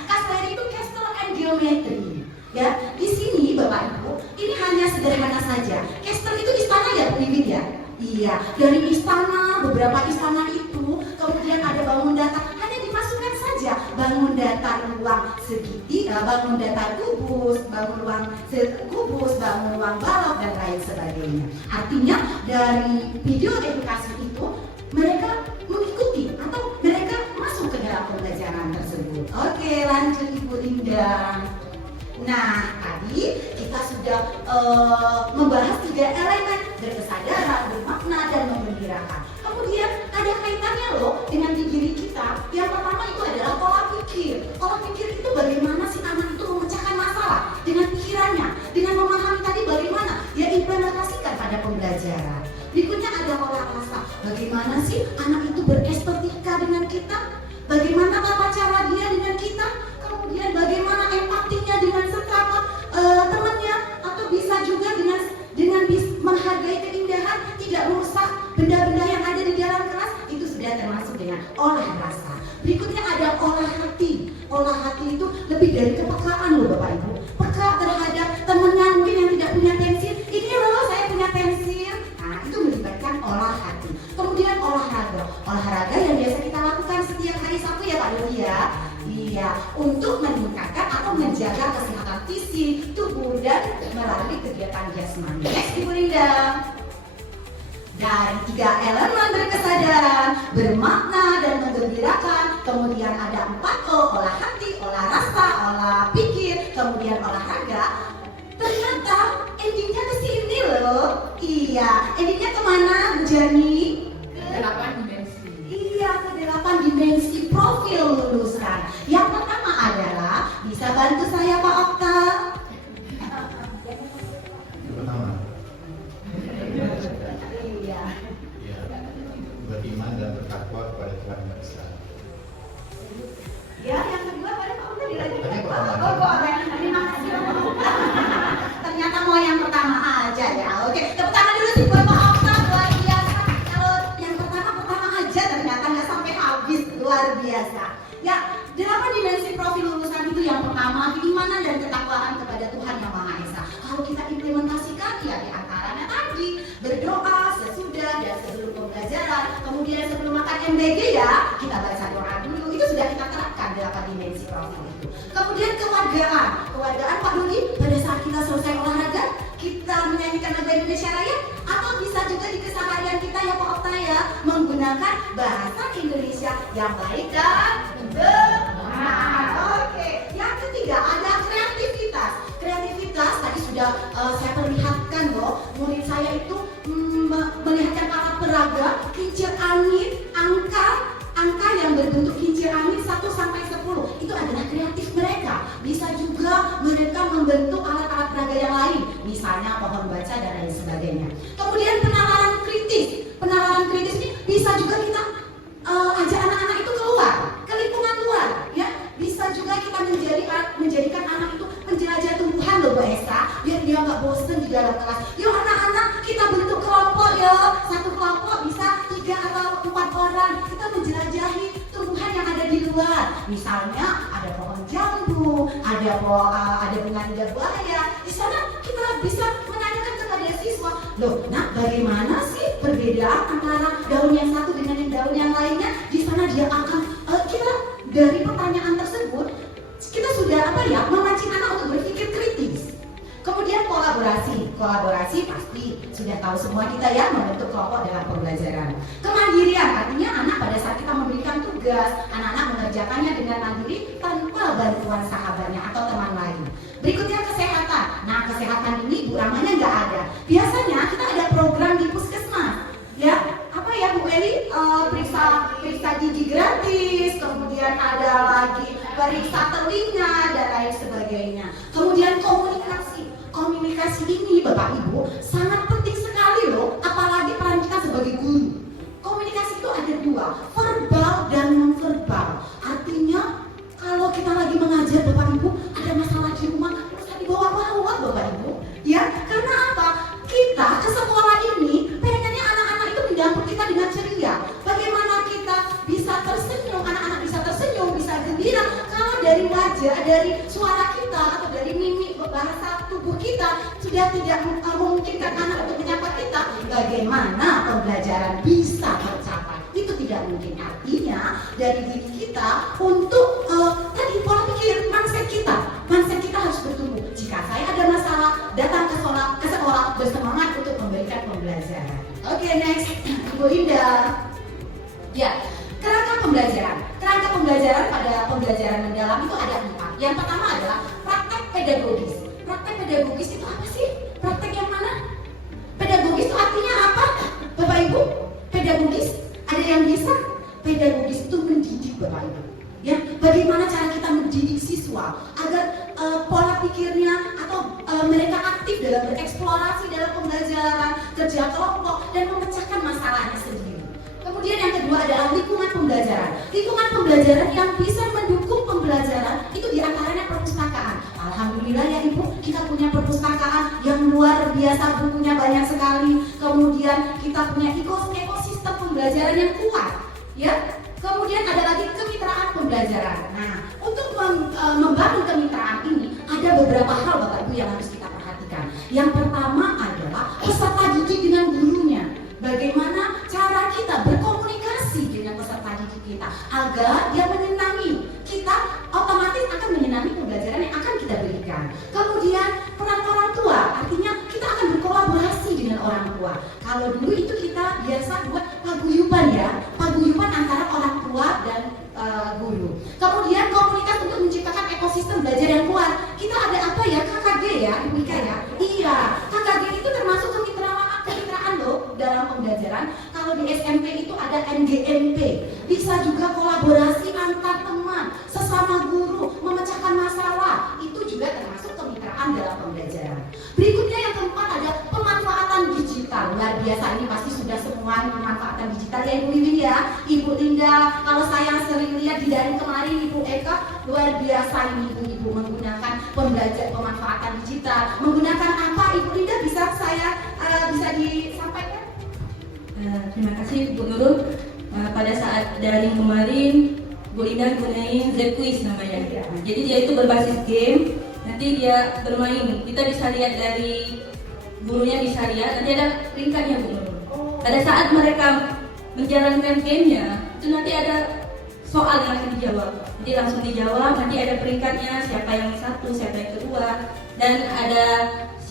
Casleri itu Castle and Geometry. Ya, di sini Bapak Ibu, ini hanya sederhana saja. Castle itu istana ya Bu Bibi ya. Iya, dari istana, beberapa istana itu, kemudian ada bangun datar, hanya dimasukkan saja bangun datar ruang segitiga, bangun datar kubus, bangun ruang balok dan lain sebagainya. Artinya dari video edukasi itu mereka mengikuti atau mereka masuk ke dalam pembelajaran tersebut. Oke, lanjut Ibu Linda. Nah, tadi kita sudah membahas 3 elemen: berkesadaran, bermakna, dan menggembirakan. Kemudian ada kaitannya loh dengan di diri kita. Yang pertama itu adalah pola pikir. Pola pikir itu bagaimana si anak itu memecahkan masalah dengan pikirannya, dengan memahami tadi bagaimana dia implementasikan pada pembelajaran. Berikutnya ada olah rasa. Bagaimana sih anak itu berestetika dengan kita? Bagaimana tata cara dia dengan kita? Kemudian bagaimana empatinya dengan sesama temannya, atau bisa juga dengan menghargai keindahan, tidak merusak benda-benda yang ada di dalam kelas, itu sudah termasuk dengan olah rasa. Berikutnya ada olah hati. Olah hati itu lebih dari kepekaan loh Bapak Ibu. Peka terhadap temannya mungkin yang tidak punya pensil. Ini loh saya punya pensil. Nah itu melibatkan olah hati. Kemudian olahraga. Olahraga yang biasa kita lakukan setiap hari Sabtu ya Pak Dodi ya. Iya, untuk meningkatkan atau menjaga kesehatan fisik, tubuh, dan melalui kegiatan jasmani. Next Ibu Linda. Dari 3 elemen berkesadaran, bermakna, dan menggembirakan, kemudian ada 4 O, olah hati, olah rasa, olah pikir, kemudian olahraga. Ternyata endingnya ke sini loh. Iya, endingnya kemana Bu Jani? Ke 8 dimensi. Iya, ke 8 dimensi profil lulusan. Yang pertama adalah, bisa bantu saya Pak Okta? Yang pertama, Iya. ya, beriman dan bertakwa kepada Tuhan Yang Esa. Ya, yang kedua pada Pak Okta dilanjutkan. Tadi pertama. Oh, boleh. Terima kasih. luar biasa. Ya, dalam dimensi profil lulusan itu yang pertama, keimanan dan ketakwaan kepada Tuhan Yang Maha Esa. Kalau kita implementasikan ya di antaranya tadi berdoa sesudah dan sebelum pembelajaran, kemudian sebelum makan MBG ya kita baca doa dulu. Itu sudah kita terapkan dalam dimensi profil itu. Kemudian kewargaan Pak Dodi, pada saat kita selesai olahraga kita menyanyikan lagu Indonesia Raya, atau bisa juga di keseharian kita ya Pak Okta ya, menggunakan bahasa Indonesia yang baik dan benar. Oke, yang ketiga ada kreativitas. Kreativitas tadi sudah saya perlihatkan loh, murid saya itu melihatkan alat peraga, kincir angin, angka yang berbentuk kincir angin 1 sampai 10. Itu adalah kreatif mereka. Bisa juga mereka membentuk alat-alat peraga yang lain, misalnya pohon baca dan lain sebagainya. Kemudian penalaran kritis. Penalaran kritis ini bisa juga kita ajak anak-anak itu keluar ke lingkungan luar, ya. Bisa juga kita menjadikan anak itu penjelajah tumbuhan loh Bu Esa, biar dia nggak bosen di dalam kelas. Yuk anak-anak kita bentuk kelompok ya, satu kelompok bisa 3 atau 4 orang, kita menjelajahi tumbuhan yang ada di luar. Misalnya ada pohon jambu, ada bunga lidah buaya. Di sana kita bisa menanyakan kepada siswa, loh, nah bagaimana sih perbedaan antara daun yang satu dengan yang daun yang lainnya? Di sana dia akan kita dari pertanyaan tersebut kita sudah memancing anak untuk berpikir kritis. Kemudian kolaborasi pasti sudah tahu semua kita ya, membentuk kelompok dalam pembelajaran. Kemandirian artinya anak pada saat kita memberikan tugas, anak-anak mengerjakannya dengan mandiri tanpa bantuan sahabatnya atau teman lain. Berikutnya kesehatan. Nah kesehatan ini Bu Ramanya nggak ada. Biasanya kita ada program di puskesmas, ya. Bu Eli periksa gigi gratis, kemudian ada lagi periksa telinga dan lain sebagainya. Kemudian komunikasi ini Bapak Ibu sangat penting sekali loh, apalagi peran kita sebagai guru. Komunikasi itu ada 2, verbal dan non-verbal. Artinya kalau kita lagi mengajar Bapak Ibu, ada masalah di rumah, bisa dibawa-bawa Bapak Ibu, ya. Karena apa? Kita ke sekolah ini pengennya anak-anak itu menjemput kita dengan ceria. Bagaimana kita bisa tersenyum, anak-anak bisa tersenyum, bisa gembira kalau dari wajah, dari suara kita atau dari mimik bahasa tubuh kita sudah tidak memungkinkan anak untuk menyapa kita. Bagaimana pembelajaran bisa tercapai? Itu tidak mungkin. Artinya dari diri kita untuk tadi pola pikir, mindset kita harus bertumbuh. Jika saya ada masalah, datang ke sekolah bersemangat untuk memberikan pembelajaran. Oke, next, Ibu Indah. Ya, kerangka pembelajaran pada pembelajaran mendalam itu ada 4. Yang pertama adalah praktek pedagogis. Praktek pedagogis itu apa sih? Praktek yang mana? Pedagogis itu artinya apa? Bapak Ibu, pedagogis ada yang bisa? Pedagogis itu mendidik Bapak Ibu. Ya, bagaimana cara kita mendidik siswa agar pola pikirnya atau mereka aktif dalam bereksplorasi dalam pembelajaran, kerja kelompok dan memecahkan masalahnya sendiri. Kemudian yang kedua adalah lingkungan pembelajaran. Lingkungan pembelajaran yang bisa mendukung pembelajaran itu diantaranya perpustakaan. Alhamdulillah ya Ibu, kita punya perpustakaan yang luar biasa, bukunya banyak sekali. Kemudian kita punya ekosistem pembelajaran yang kuat, ya. Kemudian ada lagi kemitraan pembelajaran. Nah, untuk membangun kemitraan ini ada beberapa hal Bapak Ibu yang harus kita perhatikan. Yang pertama adalah peserta didik dengan gurunya. Bagaimana cara kita berkomunikasi dengan peserta didik kita agar dia menyenangi kita, otomatis akan menyenangi pembelajaran yang akan kita berikan. Kemudian peran orang tua, artinya kita akan berkolaborasi dengan orang tua. Kalau dulu itu kita biasa buat paguyuban ya, paguyuban antara orang tua dan guru. Kemudian komunitas untuk menciptakan ekosistem belajar yang kuat. Kita ada apa ya, KKG ya, Ibu Ika ya? Iya, KKG itu termasuk kemitraan loh dalam pembelajaran. Kalau di SMP itu ada NGMP, bisa juga kolaborasi antar teman, sesama guru, memecahkan masalah. Itu juga termasuk kemitraan dalam pembelajaran. Berikutnya yang keempat ada pemanfaatan digital. Luar biasa, ini pasti sudah semua pemanfaatan digital ya Ibu Wiwi ya, Ibu Linda. Kalau saya sering lihat di daring kemarin Ibu Eka, luar biasa ini ibu-ibu menggunakan pemanfaatan digital. Menggunakan apa Ibu Linda, bisa disampaikan? Terima kasih Bu Nurul. pada saat daring kemarin Bu Linda gunain Z Quiz namanya. Jadi dia itu berbasis game, nanti dia bermain. Kita bisa lihat dari gurunya, bisa lihat nanti ada peringkatnya Bu Nurul. Pada saat mereka menjalankan gamenya, itu nanti ada soal yang akan dijawab. Jadi langsung dijawab, nanti ada peringkatnya, siapa yang satu, siapa yang kedua, dan ada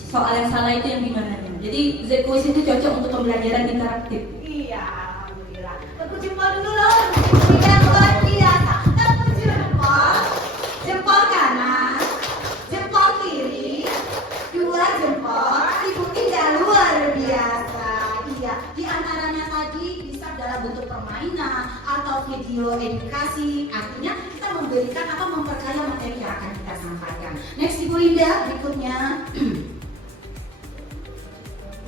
soal yang salah itu yang gimana. Jadi Z Quiz itu cocok untuk pembelajaran interaktif. Iya, alhamdulillah. Tepuk jempol dulu dong. Iya, luar biasa. Tepuk jempol. Jempol kanan, jempol kiri, dua jempol. Ibu Indah luar biasa. Iya, di antaranya tadi bisa dalam bentuk permainan atau video edukasi. Artinya kita memberikan atau memperkaya materi yang akan kita sampaikan. Next Ibu Linda, berikutnya.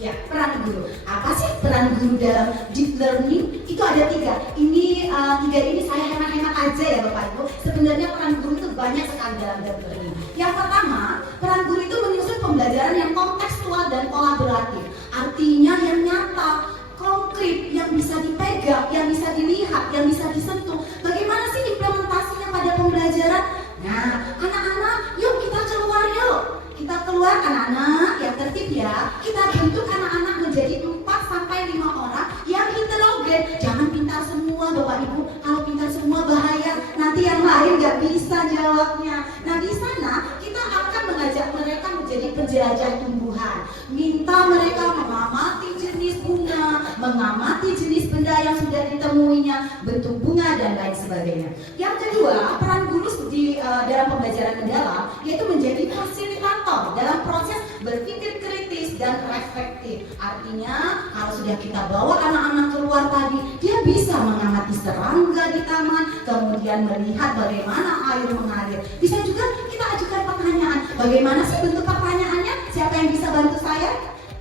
Ya, peran guru. Apa sih peran guru dalam deep learning? Itu ada 3. Ini 3 ini saya hemat-hemat aja ya Bapak Ibu. Sebenarnya peran guru itu banyak sekali dalam deep learning. Yang pertama, peran guru itu menyusun pembelajaran yang kontekstual dan kolaboratif. Artinya yang nyata, konkret, yang bisa dipegang, yang bisa dilihat, yang bisa disentuh. Bagaimana sih implementasinya pada pembelajaran? Nah, anak-anak, yuk kita keluar yuk. Kita keluar anak-anak yang tertib ya. Kita bentuk anak-anak menjadi 4-5 orang yang heterogen. Jangan pintar semua Bapak Ibu. Kalau pintar semua bahaya. Nanti yang lain nggak bisa jawabnya. Nah di sana kita akan mengajak mereka menjadi penjelajah tumbuhan. Minta mereka mengamati jenis bunga, mengamati jenis benda yang sudah ditemuinya, bentuk bunga dan lain sebagainya. Yang kedua, peran guru dalam pembelajaran mendalam yaitu menjadi fasilitator dalam proses berpikir kritis dan reflektif. Artinya kalau sudah kita bawa anak-anak keluar tadi, dia bisa mengamati serangga di taman, kemudian melihat bagaimana air mengalir. Bisa juga kita ajukan pertanyaan. Bagaimana sih bentuk pertanyaannya? Siapa yang bisa bantu saya?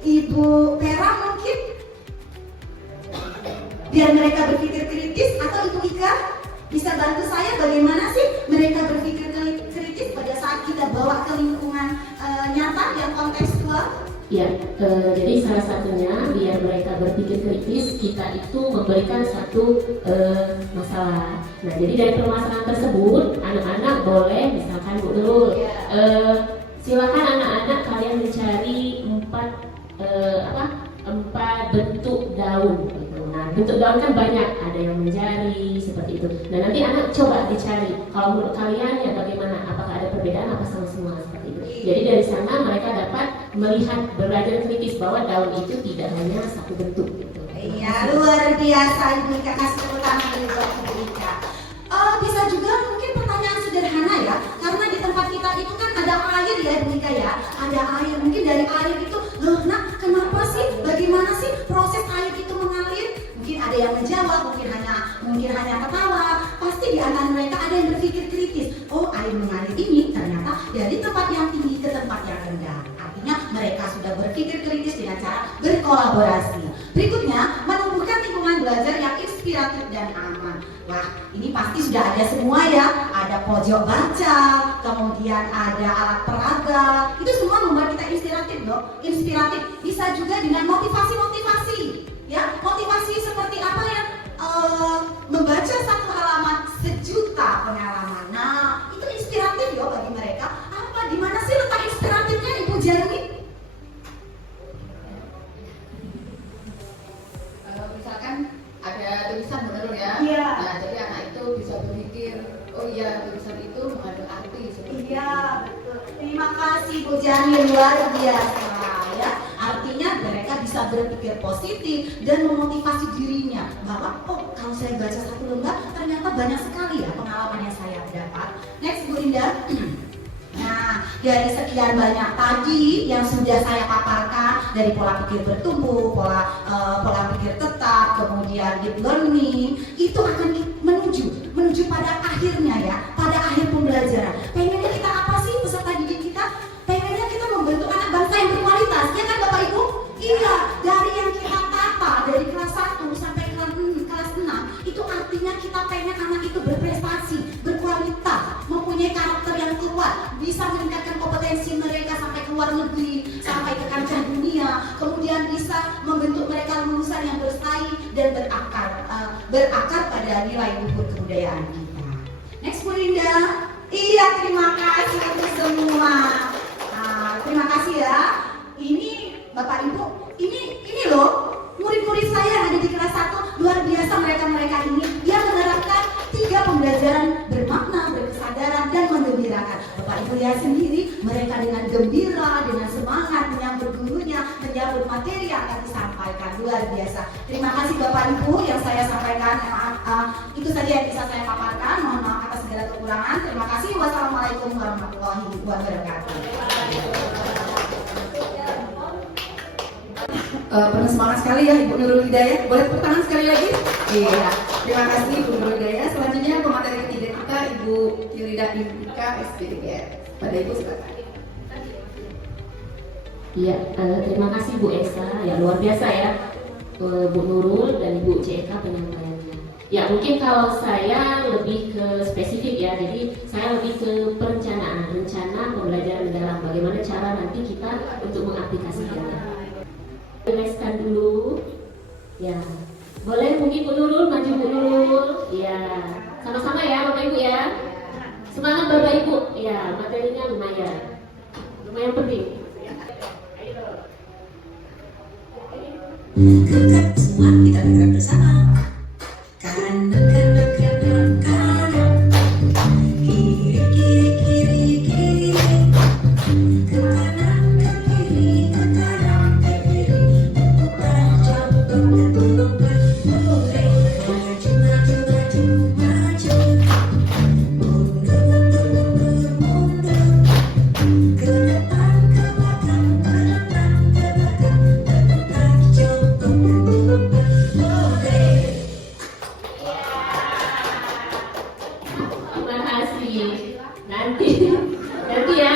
Ibu Pera mungkin? Biar mereka berpikir kritis, atau Ibu Ika bisa bantu saya bagaimana sih mereka berpikir kritis pada saat kita bawa ke lingkungan nyata yang kontekstual? Ya, jadi salah satunya biar mereka berpikir kritis, kita itu memberikan satu masalah. Nah, jadi dari permasalahan tersebut, anak-anak boleh, misalkan Bu Nurul, silakan anak-anak kalian mencari 4 bentuk daun. Nah, bentuk daun kan banyak, ada yang menjari seperti itu. Nah, nanti anak coba dicari. Kalau menurut kalian ya bagaimana? Apakah ada perbedaan apa sama semua seperti itu? Jadi dari sana mereka dapat melihat, belajar kritis bahwa daun itu tidak hanya satu bentuk. Gitu. Iya, luar biasa Ibu Ika, kasih tepuk tangan dulu buat Ibu Ika. Bisa juga mungkin pertanyaan sederhana ya, karena di tempat kita itu kan ada air ya Ibu Ika ya, ada air. Mungkin dari air itu, loh nak, kenapa sih? Bagaimana sih proses air itu mengalir? Mungkin ada yang menjawab, mungkin hanya ketawa. Pasti di antara mereka ada yang berpikir kritis. Oh, air mengalir ini ternyata dari tempat yang tinggi ke tempat yang rendah. Artinya mereka sudah berpikir kritis dengan cara berkolaborasi. Berikutnya, menumbuhkan lingkungan belajar yang inspiratif dan aman. Wah, ini pasti sudah ada semua ya. Ada pojok baca, kemudian ada alat peraga. Itu semua membuat kita inspiratif loh. Inspiratif. Bisa juga dengan motivasi-motivasi. Ya, motivasi seperti apa ya? Membaca 1 halaman 1.000.000 pengalaman. Nah, itu inspiratif ya bagi mereka. Apa? Di mana sih letak inspiratifnya Ibu Jarmi? Misalkan ada tulisan bener ya. Iya. Nah, jadi anak itu bisa berpikir, oh iya tulisan itu mengandung arti seperti Iya, itu. betul. Terima kasih Bu Jani, luar biasa ya. Artinya mereka bisa berpikir positif dan memotivasi dirinya bahwa oh kalau saya baca 1 lembar ternyata banyak sekali ya pengalaman yang saya dapat. Next Bu Indah. Nah, dari sekian banyak tadi yang sudah saya paparkan, dari pola pikir bertumbuh, pola pikir tetap, kemudian deep learning, itu akan menuju pada akhirnya ya, pada akhir pembelajaran. Pengennya kita apa sih peserta didik kita? Pengennya kita membentuk anak bangsa yang berkualitas, ya kan Bapak Ibu? Iya, dari yang kita tata dari kelas 1 sampai kelas 6, itu artinya kita pengen anak itu berprestasi, berkualitas, mempunyai karakter yang kuat, bisa meningkatkan kompetensi mereka sampai ke luar negeri, sampai ke kancah dunia, kemudian bisa membentuk mereka lulusan yang bersaing dan berakar pada nilai luhur kebudayaan kita. Next Bu Linda. Iya, terima kasih untuk semua. Terima kasih ya. Ini Bapak Ibu, ini loh murid-murid saya yang ada di kelas 1, luar biasa mereka ini. Dia menerapkan 3 pembelajaran bermakna, berkesadaran, dan menggembirakan. Bapak Ibu lihat sendiri, mereka dengan gembira, dengan semangat menyambut gurunya, menyambut materi yang akan disampaikan. Luar biasa. Terima kasih Bapak Ibu yang saya sampaikan. Itu saja yang bisa saya paparkan. Mohon maaf atas segala kekurangan. Terima kasih. Wassalamualaikum warahmatullahi wabarakatuh. Penuh semangat sekali ya Ibu Nurul Hidayah. Boleh tepuk tangan sekali lagi? Iya. Terima kasih Ibu Nurul Hidayah. Selanjutnya pemateri ketiga kita Ibu Yurida Imka SPDG. Pada Ibu silakan. Iya, terima kasih Bu Esa. Ya luar biasa ya Bu Nurul dan Ibu CK penyampaiannya. Ya mungkin kalau saya lebih ke spesifik ya, jadi saya lebih ke perencanaan, rencana pembelajaran mendalam. Bagaimana cara nanti kita untuk mengaplikasikannya. Jelaskan dulu, ya. Boleh mungkin Bu Nurul, maju Bu Nurul, ya. Sama-sama ya Bapak Ibu ya. Semangat Bapak Ibu, ya. Materinya lumayan penting. Semua kita bergerak bersama. Kanan kiri kiri ke kanan ke kiri ke kanan ke kiri. Nanti ya.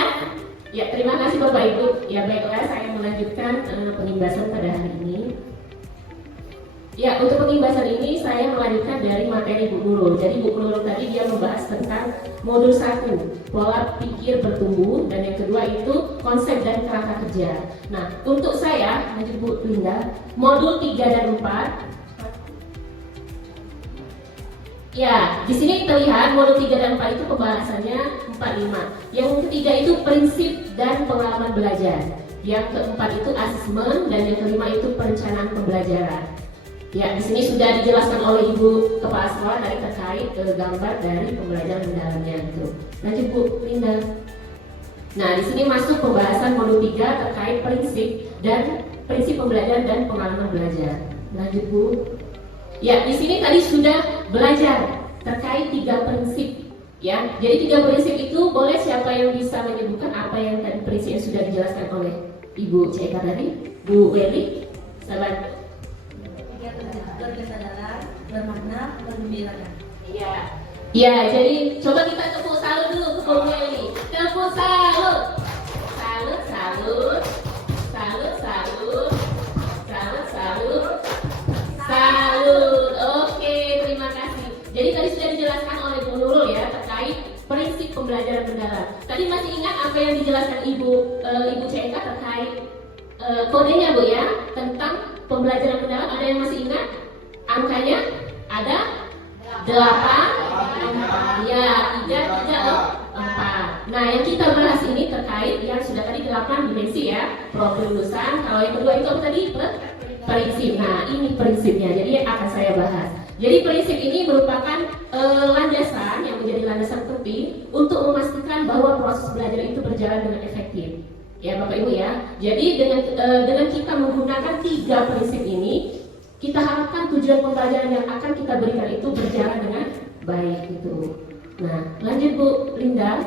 Ya, terima kasih Bapak Ibu. Ya, baiklah saya melanjutkan penimbasan pada hari ini. Ya, untuk penimbasan ini saya melanjutkan dari materi Bu Nurul. Jadi Bu Nurul tadi dia membahas tentang modul 1, pola pikir bertumbuh, dan yang kedua itu konsep dan kerangka kerja. Nah, untuk saya, lanjut Bu Linda, modul 3 dan 4. Ya, di sini kita lihat modul 3 dan 4 itu pembahasannya 4-5. Yang ketiga itu prinsip dan pengalaman belajar. Yang keempat itu asesmen, dan yang kelima itu perencanaan pembelajaran. Ya, di sini sudah dijelaskan oleh Ibu Kepala Sekolah dari terkait gambar dari pembelajaran mendalamnya itu. Lanjut Bu Linda. Nah, di sini masuk pembahasan modul 3 terkait prinsip pembelajaran dan pengalaman belajar. Lanjut Bu. Ya, di sini tadi sudah belajar terkait 3 prinsip. Ya, jadi 3 prinsip itu boleh siapa yang bisa menyebutkan apa yang tadi prinsip yang sudah dijelaskan oleh Ibu CK tadi, Bu Weli, sahabat. Berkesadaran, bermakna, menggembirakan. Iya. Iya, jadi coba kita tepuk salut dulu ke Bu Weli. Tepuk salut. Salut, salut. Salut, salut. Salut, salut. Salut. Oke, terima kasih. Jadi tadi sudah dijelaskan oleh Bu Nurul ya terkait prinsip pembelajaran mendalam. Tadi masih ingat apa yang dijelaskan Ibu CK terkait kodenya Bu ya tentang pembelajaran mendalam? Ada yang masih ingat? Angkanya ada 8, 4, ya 3, 4. Nah, yang kita bahas ini terkait yang sudah tadi 8 dimensi ya, profil lulusan. Kalau yang kedua itu apa tadi? Prinsip. Nah, ini prinsipnya. Jadi akan saya bahas. Jadi prinsip ini merupakan landasan yang menjadi landasan penting untuk memastikan bahwa proses belajar itu berjalan dengan efektif. Ya Bapak Ibu ya. Jadi dengan kita menggunakan 3 prinsip ini, kita harapkan tujuan pembelajaran yang akan kita berikan itu berjalan dengan baik itu. Nah, lanjut Bu Linda.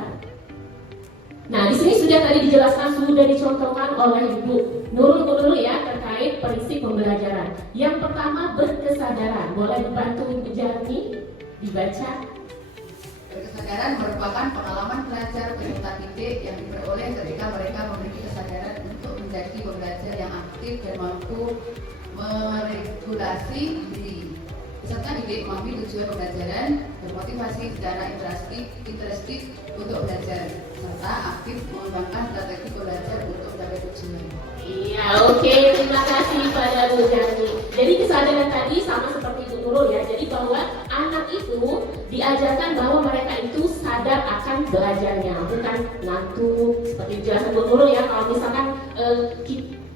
Nah, di sini sudah tadi dijelaskan, sudah dicontohkan oleh Ibu Nurul ya terkait prinsip pembelajaran. Yang pertama berkesadaran. Boleh dibantu Ibu Jarni dibaca. Berkesadaran merupakan pengalaman pelajar peserta didik yang diperoleh ketika mereka memiliki kesadaran untuk menjadi pembelajar yang aktif dan mampu meregulasi diri. peserta didik memahami tujuan pembelajaran, bermotivasi secara interaktif untuk belajar, serta aktif mengembangkan strategi belajar untuk mencapai tujuan. Iya, oke, terima kasih pada Bu Jani. Jadi kesadaran tadi sama seperti Ibu Nurul ya. Jadi bahwa anak itu diajarkan bahwa mereka itu sadar akan belajarnya, bukan ngantuk seperti dijelaskan Bu Nurul ya. Kalau misalkan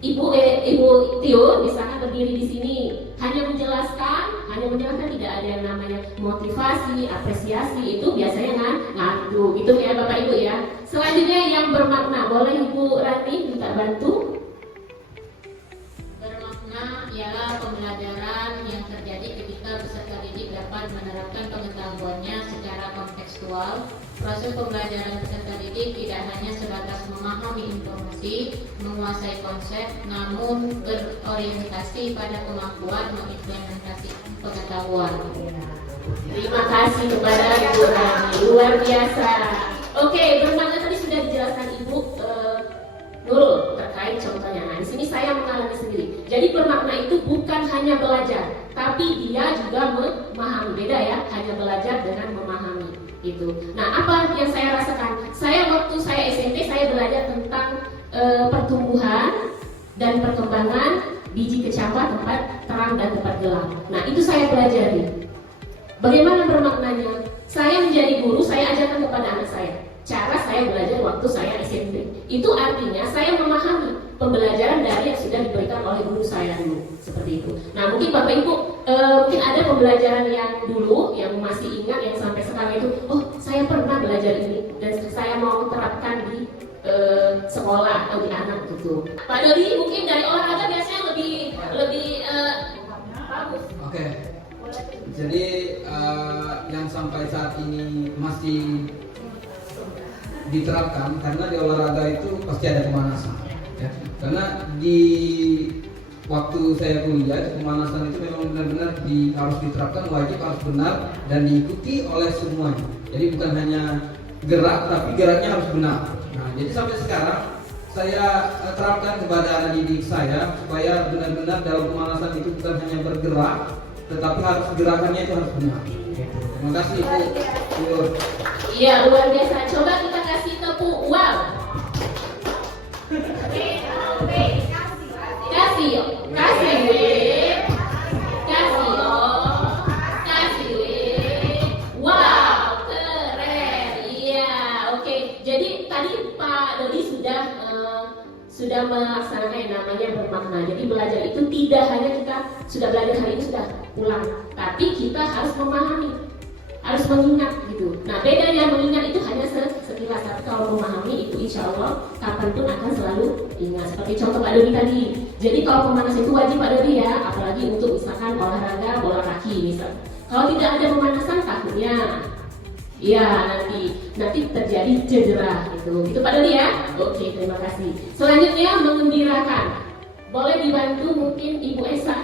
Ibu Tio misalkan berdiri di sini hanya menjelaskan tidak ada yang namanya motivasi, apresiasi, itu biasanya ngantuk. Itu ya Bapak Ibu ya. Selanjutnya yang bermakna, boleh Ibu Rani minta bantu? Bermakna ialah pembelajaran yang terjadi ketika peserta didik dapat menerapkan pengetahuannya secara kontekstual. Proses pembelajaran peserta didik tidak hanya sebatas memahami informasi, menguasai konsep, namun berorientasi pada kemampuan mengimplementasikan pengetahuan. Terima kasih kepada Ibu Rani, luar biasa. Oke, bermakna tadi sudah dijelaskan Ibu Nurul terkait contohnya. Nah, di sini saya mengalami sendiri. Jadi bermakna itu bukan hanya belajar, tapi dia juga memahami. Beda ya, hanya belajar dengan memahami itu. Nah, apa yang saya rasakan? Waktu saya SMP saya belajar tentang pertumbuhan dan perkembangan biji kecambah, tempat terang dan tempat gelap. Nah, itu saya pelajari. Bagaimana bermaknanya? Saya menjadi guru, saya ajarkan kepada anak saya cara saya belajar waktu saya SMP. Itu artinya saya memahami pembelajaran dari yang sudah diberikan oleh guru saya dulu, seperti itu. Nah, mungkin Bapak Ibu mungkin ada pembelajaran yang dulu yang masih ingat, yang sampai sekarang itu, oh saya pernah belajar ini dan saya mau terapkan di sekolah atau di anak gitu. Pak Dodi mungkin dari olahraga biasanya lebih bagus. Oke. Jadi yang sampai saat ini masih diterapkan, karena di olahraga itu pasti ada pemanasan ya. Karena di waktu saya kuliah pemanasan itu memang benar-benar harus diterapkan, wajib, harus benar dan diikuti oleh semuanya. Jadi bukan hanya gerak, tapi geraknya harus benar. Nah, jadi sampai sekarang saya terapkan kepada anak didik saya supaya benar-benar dalam pemanasan itu bukan hanya bergerak, tetapi harus gerakannya itu harus benar. Terima kasih Ibu. Iya, luar biasa. Coba kita kasih tepuk wow. Wow, keren. Iya, oke. Jadi tadi Pak Dodi sudah melaksanakan yang namanya bermakna. Jadi belajar itu tidak hanya kita sudah belajar hari ini sudah pulang, tapi kita harus memahami, harus mengingat gitu. Nah, bedanya mengingat itu hanya sekilas, tapi kalau memahami itu insya Allah kapanpun akan selalu ingat. Seperti contoh Pak Dodi tadi. Jadi kalau pemanasan itu wajib Pak Dodi ya, apalagi untuk misalkan olahraga bola kaki misal. Kalau tidak ada pemanasan takutnya ya nanti terjadi cedera gitu. Itu Pak Dodi ya. Oke, terima kasih. Selanjutnya mengembirakan. Boleh dibantu mungkin Ibu Esa.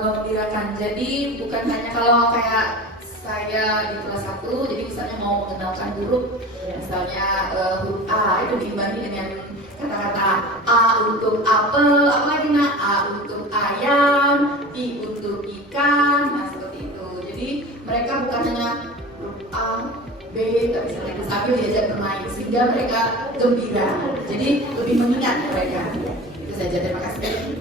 Mengembirakan. Jadi bukan hanya kalau kayak saya di kelas 1, jadi misalnya mau mengenalkan huruf, misalnya huruf A itu diimbangi dengan kata-kata A untuk apel, apa lagi nak? A untuk ayam, I untuk ikan, nah seperti itu. Jadi mereka bukan hanya huruf A, B, tapi misalnya sambil diajak bermain sehingga mereka gembira. Jadi lebih mengingat mereka. Itu saja, terima kasih.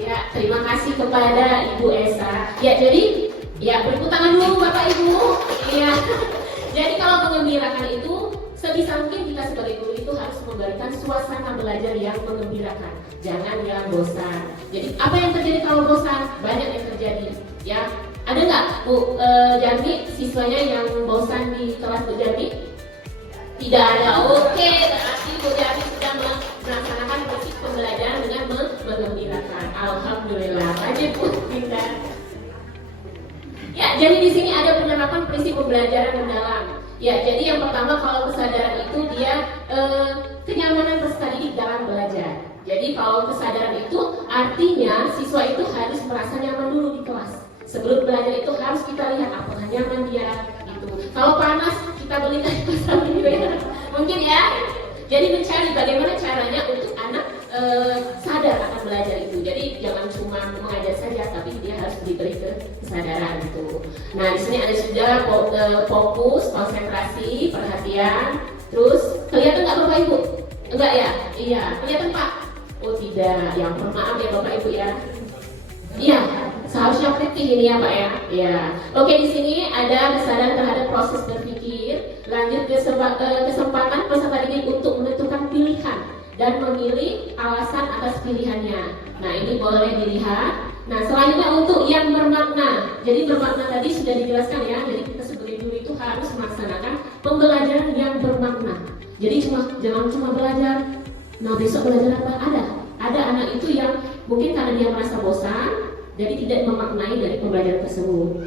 Ya, terima kasih kepada Ibu Esa. Ya, jadi ya bertepuk tangan dulu Bapak Ibu. Ya. Jadi kalau mengembirakan itu sebisa mungkin kita sebagai guru itu harus memberikan suasana belajar yang mengembirakan. Jangan yang bosan. Jadi apa yang terjadi kalau bosan? Banyak yang terjadi. Ya, ada nggak Bu Jami siswanya yang bosan di kelas Bu Jami? Tidak ada. Oke, berarti Bu Jami sudah melaksanakan proses pembelajaran dengan mengembirakan. Alhamdulillah. Lanjut Bu Dinda. Ya, jadi di sini ada penerapan prinsip pembelajaran mendalam. Ya, jadi yang pertama kalau kesadaran itu dia kenyamanan peserta didik dalam belajar. Jadi kalau kesadaran itu artinya siswa itu harus merasa nyaman dulu di kelas. Sebelum belajar itu harus kita lihat apakah nyaman dia gitu. Kalau panas kita belikan pasal gitu ya. Mungkin ya. Jadi mencari bagaimana caranya untuk anak sadar akan belajar itu. Jadi jangan cuma mengajar saja, tapi dia harus diberi kesadaran gitu. Nah, di sini ada sudah fokus, konsentrasi, perhatian. Terus kelihatan nggak Bapak Ibu? Enggak ya? Iya, kelihatan Pak? Oh tidak, yang maaf ya Bapak Ibu ya. Iya, seharusnya kritis ini ya Pak ya. Iya. Oke, di sini ada kesadaran terhadap proses berpikir. Lanjut kesempatan peserta didik untuk menentukan pilihan dan memilih alasan atas pilihannya. Nah, ini boleh dilihat. Nah, selanjutnya untuk yang bermakna. Jadi bermakna tadi sudah dijelaskan ya. Jadi kita sebagai guru itu harus melaksanakan pembelajaran yang bermakna. Jadi jangan cuma belajar. Nah, besok belajar apa? Ada anak itu yang mungkin karena dia merasa bosan, jadi tidak memaknai dari pembelajaran tersebut.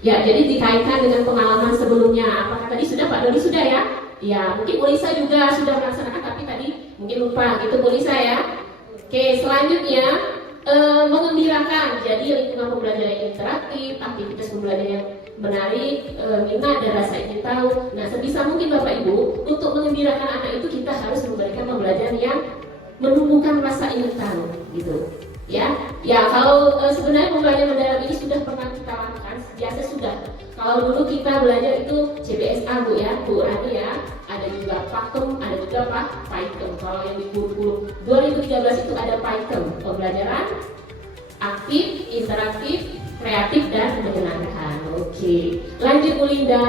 Ya, jadi dikaitkan dengan pengalaman sebelumnya. Apakah tadi sudah Pak Dodi sudah ya? Ya, mungkin Bu Lisa juga sudah melaksanakan, tapi tadi mungkin lupa gitu Bu Lisa ya. Oke, selanjutnya mengembirakan. Jadi lingkungan pembelajaran yang interaktif, aktivitas pembelajaran yang menarik, minat dan rasa ingin tahu. Nah, sebisa mungkin Bapak Ibu, untuk mengembirakan anak itu kita harus memberikan pembelajaran yang menumbuhkan rasa ingin tahu gitu. Ya, kalau sebenarnya pembelajaran mendalam ini sudah pernah kita lakukan, biasa sudah. Kalau dulu kita belajar itu CBSA Bu ya, Bu Rani ya, ada juga Pakem, ada juga Python. Kalau yang di guru 2013 itu ada Python, pembelajaran aktif, interaktif, kreatif dan menyenangkan. Oke, lanjut Bu Linda.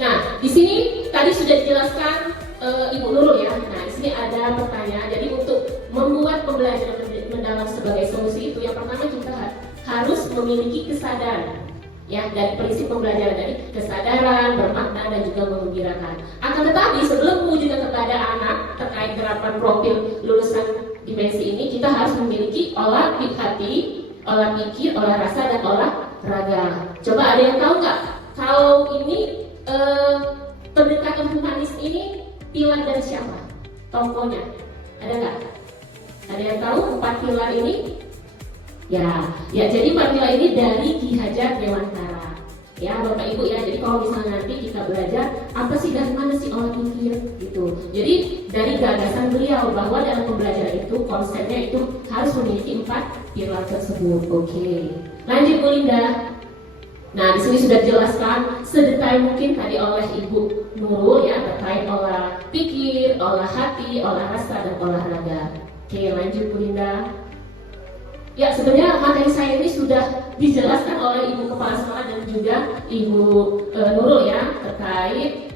Nah, di sini tadi sudah dijelaskan Ibu Nurul ya. Nah, di sini ada pertanyaan. Jadi untuk membuat pembelajaran mendalam sebagai solusi itu, yang pertama kita harus memiliki kesadaran. Ya, dari prinsip pembelajaran dari kesadaran, bermakna dan juga menggembirakan. Akan tetapi sebelum mewujudkan kepada anak terkait gerakan profil lulusan dimensi ini, kita harus memiliki olah hati, olah pikir, olah rasa dan olah raga. Coba ada yang tahu nggak? Kalau ini pendekatan humanis ini pilar dari siapa? Tokohnya ada nggak? Ada yang tahu 4 pilar ini? Ya, jadi 4 pilar ini dari Ki Hajar Dewantara. Ya, Bapak Ibu ya. Jadi kalau misalnya nanti kita belajar apa sih, dari mana sih olah pikir gitu. Jadi dari gagasan beliau bahwa dalam pembelajaran itu konsepnya itu harus memiliki 4 pilar tersebut. Oke. Lanjut Bu Linda. Nah, di sini sudah dijelaskan sedetail mungkin tadi oleh Ibu Nurul ya, terkait olah pikir, olah hati, olah rasa dan olahraga. Oke, lanjut Bu Linda. Ya, sebenarnya materi saya ini sudah dijelaskan oleh Ibu Kepala Sekolah dan juga Ibu Nurul ya, terkait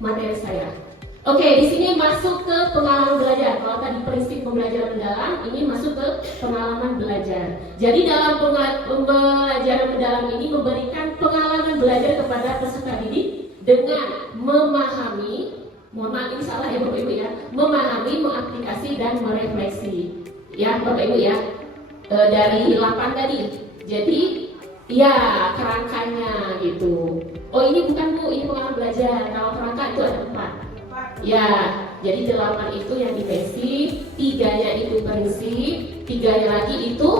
materi saya. Oke, di sini masuk ke pengalaman belajar. Kalau tadi prinsip pembelajaran mendalam, ini masuk ke pengalaman belajar. Jadi dalam pembelajaran mendalam ini memberikan pengalaman belajar kepada peserta didik dengan memahami, mohon maaf ini salah ya Bapak Ibu ya, memahami, mengaplikasi dan merefleksi. Ya Bapak Ibu ya, dari 8 tadi. Jadi ya kerangkanya gitu. Oh ini bukan Bu, ini pengalaman belajar. Kalau kerangka itu ada 4. Ya, jadi 8 itu yang dimensi, 3-nya itu prinsip, 3-nya lagi itu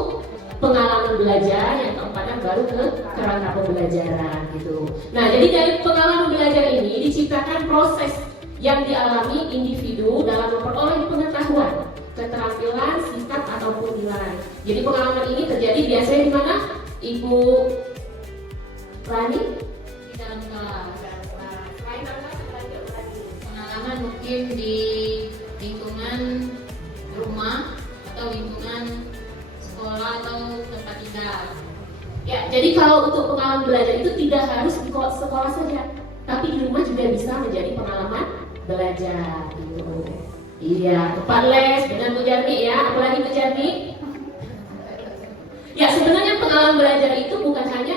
pengalaman belajar, yang keempatnya baru ke kerangka pembelajaran gitu. Nah, jadi dari pengalaman belajar ini diciptakan proses yang dialami individu dalam memperoleh pengetahuan, keterampilan, sikap ataupun nilai. Jadi pengalaman ini terjadi biasanya di mana? Ibu Rani? Di dalam kelas. Pengalaman mungkin di lingkungan rumah atau lingkungan sekolah atau tempat tinggal. Ya, jadi kalau untuk pengalaman belajar itu tidak harus di sekolah saja, tapi di rumah juga bisa menjadi pengalaman belajar gitu. Iya, tempat les dengan Bu Jarni ya, apalagi Bu Jarni. Ya, sebenarnya pengalaman belajar itu bukan hanya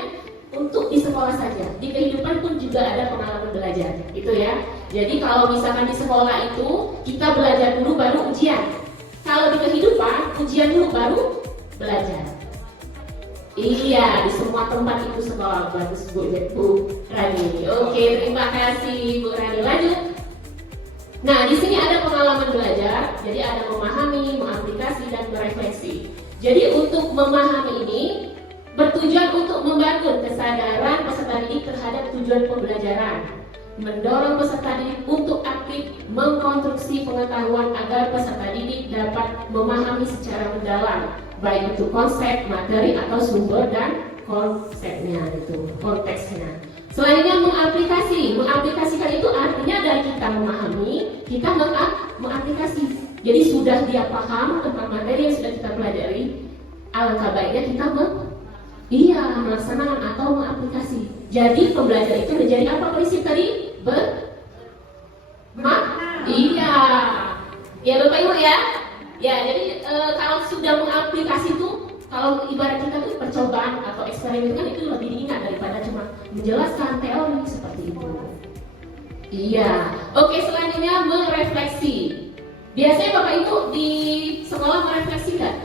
untuk di sekolah saja, di kehidupan pun juga ada pengalaman belajar, gitu ya. Jadi kalau misalkan di sekolah itu kita belajar dulu baru ujian. Kalau di kehidupan ujian dulu baru belajar. Iya, di semua tempat itu sekolah. Bagus Bu Rani. Oke, terima kasih Bu Rani. Lanjut. Nah, di sini ada pengalaman belajar. Jadi ada memahami, mengaplikasi dan merefleksi. Jadi untuk memahami ini bertujuan untuk membangun kesadaran peserta didik terhadap tujuan pembelajaran. mendorong peserta didik untuk aktif mengkonstruksi pengetahuan agar peserta didik dapat memahami secara mendalam, baik itu konsep, materi, atau sumber dan konsepnya, itu konteksnya. Selanjutnya mengaplikasikan itu artinya dari kita memahami, kita mengaplikasi. Jadi sudah dia paham tentang materi yang sudah kita pelajari, alangkah baiknya kita melaksanakan atau mengaplikasi. Jadi pembelajaran itu menjadi apa prinsip tadi? Iya. Ya Bapak Ibu ya. Ya, jadi kalau sudah mengaplikasi itu, kalau ibarat kita tuh percobaan atau eksperimen kan itu lebih diingat daripada cuma menjelaskan teori seperti itu. Iya. Oke, selanjutnya merefleksi. Biasanya Bapak Ibu di sekolah merefleksi nggak?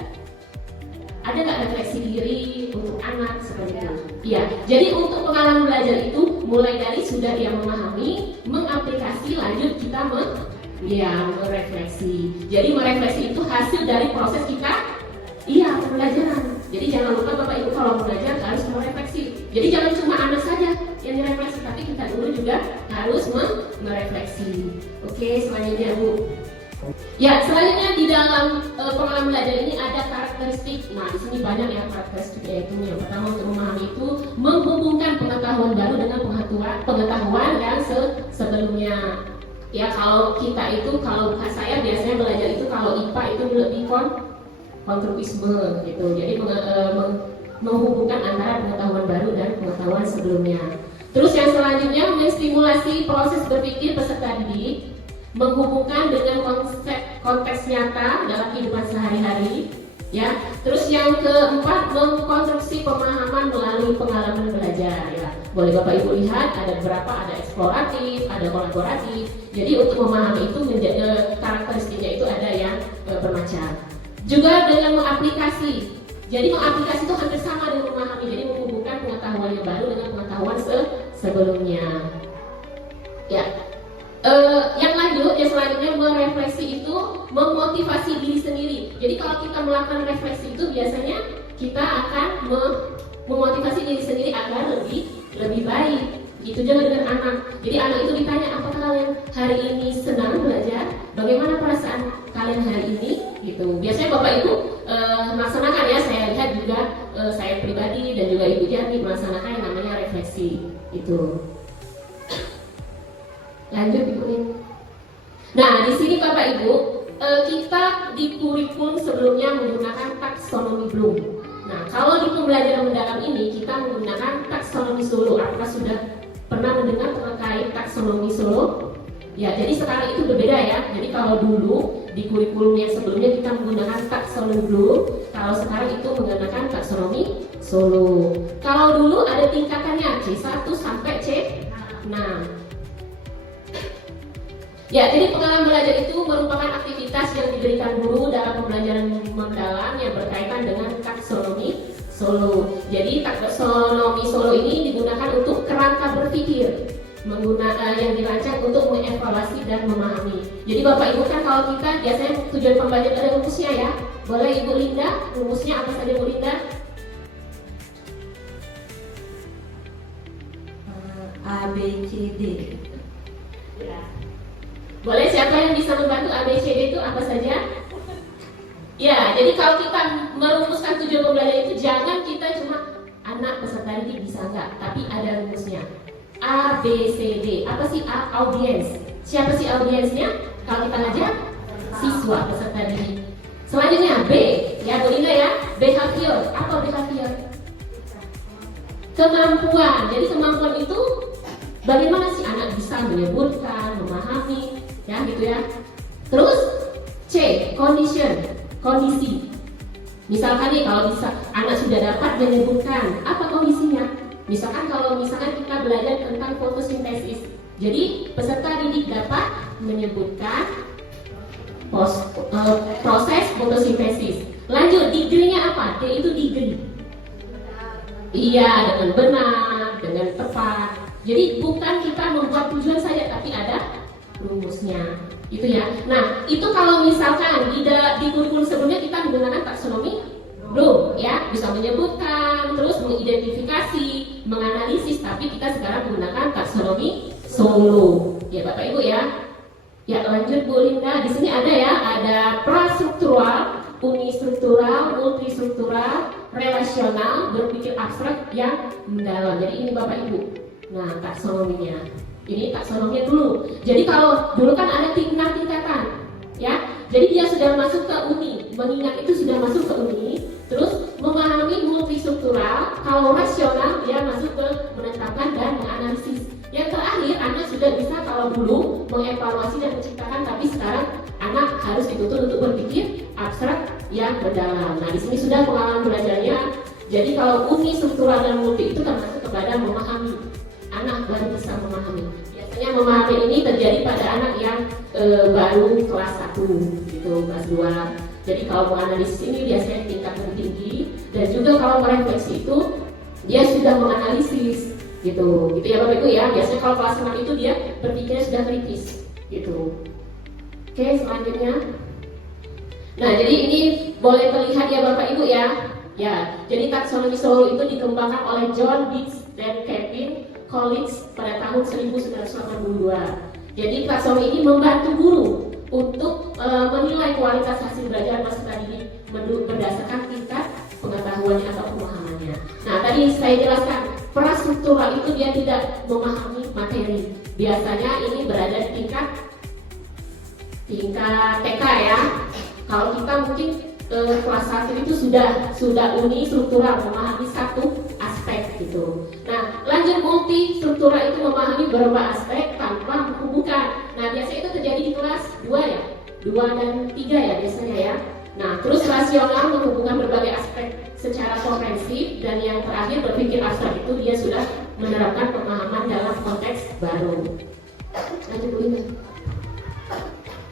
Ada nggak refleksi diri untuk anak seperti itu? Iya. Jadi untuk pengalaman belajar itu mulai dari sudah dia memahami, mengaplikasi, lanjut kita merefleksi. Jadi merefleksi itu hasil dari proses kita, pembelajaran. Jadi jangan lupa Bapak Ibu kalau belajar harus merefleksi. Jadi jangan cuma anak saja yang direfleksi, tapi kita dulu juga harus merefleksi. Oke, selanjutnya Bu. Ya, selanjutnya di dalam pengalaman belajar ini ada karakteristik. Nah, di sini banyak ya karakteristik, yaitu yang pertama untuk memahami itu menghubungkan pengetahuan baru dengan pengetahuan yang sebelumnya. Ya, kalau saya biasanya belajar itu kalau IPA itu lebih konstruktivisme gitu. Jadi menghubungkan antara pengetahuan baru dan pengetahuan sebelumnya. Terus yang selanjutnya menstimulasi proses berpikir peserta didik, menghubungkan dengan konteks nyata dalam kehidupan sehari-hari, ya. Terus yang keempat, mengkonstruksi pemahaman melalui pengalaman belajar, ya. Boleh Bapak Ibu lihat ada beberapa, ada eksploratif, ada kolaboratif. Jadi untuk memahami itu karakteristiknya itu ada yang bermacam. Juga dengan mengaplikasi. Jadi mengaplikasi itu hampir sama dengan memahami. Jadi menghubungkan pengetahuan yang baru dengan pengetahuan sebelumnya. Ya. Yang selanjutnya merefleksi itu memotivasi diri sendiri. Jadi kalau kita melakukan refleksi itu biasanya kita akan memotivasi diri sendiri agar lebih baik. Itu juga dengan anak. Jadi anak itu ditanya, apakah kalian hari ini senang belajar? Bagaimana perasaan kalian hari ini? Gitu. Biasanya Bapak Ibu melaksanakan ya. Saya lihat juga saya pribadi dan juga Ibu Jani melaksanakan yang namanya refleksi. Itu. Lanjut Ibu ini. Nah, di sini Bapak Ibu, kita di kurikulum sebelumnya menggunakan taksonomi Bloom. Nah, kalau di pembelajaran mendalam ini kita menggunakan taksonomi Solo. Apakah sudah pernah mendengar terkait taksonomi Solo? Ya, jadi sekarang itu berbeda ya. Jadi kalau dulu di kurikulum yang sebelumnya kita menggunakan taksonomi Bloom, kalau sekarang itu menggunakan taksonomi Solo. Kalau dulu ada tingkatannya C1 sampai C6. Ya, jadi pengalaman belajar itu merupakan aktivitas yang diberikan guru dalam pembelajaran mendalam yang berkaitan dengan taksonomi Solo. Jadi taksonomi Solo ini digunakan untuk kerangka berpikir, yang dirancang untuk mengevaluasi dan memahami. Jadi Bapak Ibu kan kalau kita biasanya tujuan pembelajaran ada rumusnya ya. Boleh Ibu Linda, rumusnya apa saja Bu Linda? A, B, C, D. Ya. Boleh siapa yang bisa membantu ABCD itu apa saja? Ya, jadi kalau kita merumuskan tujuan pembelajaran itu jangan kita cuma anak peserta didik bisa enggak, tapi ada rumusnya. A, B, C, D. Apa sih A? Audiens. Siapa sih audiensnya? Kalau kita ngajar siswa peserta didik. Selanjutnya B, ya Bu Linda ya. Behavior. Apa behavior? Kemampuan. Jadi kemampuan itu bagaimana sih anak bisa menyebutkan, memahami, ya gitu ya. Terus C, condition, kondisi. Misalkan nih kalau bisa anak sudah dapat menyebutkan apa kondisinya. Misalkan kita belajar tentang fotosintesis. Jadi peserta didik dapat menyebutkan proses fotosintesis. Lanjut, degree-nya apa? D itu degree. Iya, dengan benar, dengan tepat. Jadi bukan kita membuat tujuan saja, tapi ada rumusnya, itu ya. Nah, itu kalau misalkan di kurikulum sebelumnya kita menggunakan taksonomi Bloom, ya, bisa menyebutkan, terus mengidentifikasi, menganalisis. Tapi kita sekarang menggunakan taksonomi Solo. Ya Bapak Ibu ya. Ya lanjut Bu Linda. Di sini ada ya, ada prastruktural, unistruktural, multistruktural, relasional, berpikir abstrak yang mendalam. Jadi ini Bapak Ibu. Nah taksonominya. Ini taksonominya dulu. Jadi kalau dulu kan ada tingkatan, ya. Jadi dia sudah masuk ke uni, mengingat itu sudah masuk ke uni, terus memahami multistruktural. Kalau rasional dia masuk ke menetapkan dan menganalisis. Yang terakhir anak sudah bisa kalau dulu mengevaluasi dan menciptakan, tapi sekarang anak harus dituntut untuk berpikir abstrak yang mendalam. Nah di sini sudah pengalaman belajarnya. Jadi kalau uni struktural dan multi itu termasuk kepada memahami. Anak baru bisa memahami. Biasanya memahami ini terjadi pada anak yang baru kelas 1 gitu, kelas 2. Jadi kalau menganalisis ini biasanya tingkat lebih tinggi, dan juga kalau merefleksi itu dia sudah menganalisis gitu ya Bapak Ibu ya. Biasanya kalau kelas 6 itu dia berpikirnya sudah kritis gitu. Oke, selanjutnya. Nah jadi ini boleh terlihat ya Bapak Ibu ya. Ya, jadi taksonomi Solo itu dikembangkan oleh John Biggs dan Kevin Collins pada tahun 1982. Jadi taksonomi ini membantu guru untuk menilai kualitas hasil belajar peserta didik berdasarkan tingkat pengetahuannya atau pemahamannya. Nah tadi saya jelaskan prastruktural itu dia tidak memahami materi. Biasanya ini berada di tingkat TK ya. Kalau kita mungkin kelas 1 itu sudah uni struktural, memahami satu aspek gitu. Nah lanjut multi struktural itu memahami beberapa aspek tanpa menghubungkan. Nah biasanya itu terjadi di kelas 2 ya, 2 dan 3 ya biasanya ya. Nah terus rasional menghubungkan berbagai aspek secara komprehensif, dan yang terakhir berpikir abstrak itu dia sudah menerapkan pemahaman dalam konteks baru. Lanjut dulu.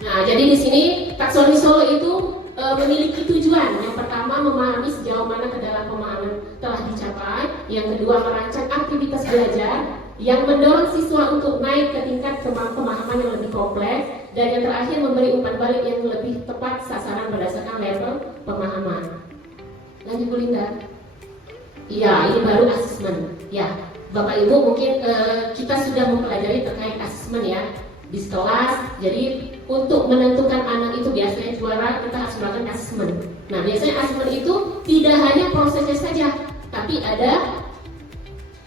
Nah jadi di sini taksonomi Solo itu memiliki tujuan. Yang pertama memahami sejauh mana kedalaman pemahaman telah dicapai. Yang kedua merancang aktivitas belajar yang mendorong siswa untuk naik ke tingkat pemahaman yang lebih kompleks. Dan yang terakhir memberi umpan balik yang lebih tepat sasaran berdasarkan level pemahaman. Lanjut Bu Linda. Iya, ini baru asesmen. Ya, Bapak Ibu mungkin kita sudah mempelajari terkait asesmen ya di kelas. Jadi untuk menentukan anak itu biasanya juara, kita harus melakukan asesmen. Nah biasanya asesmen itu tidak hanya prosesnya saja, tapi ada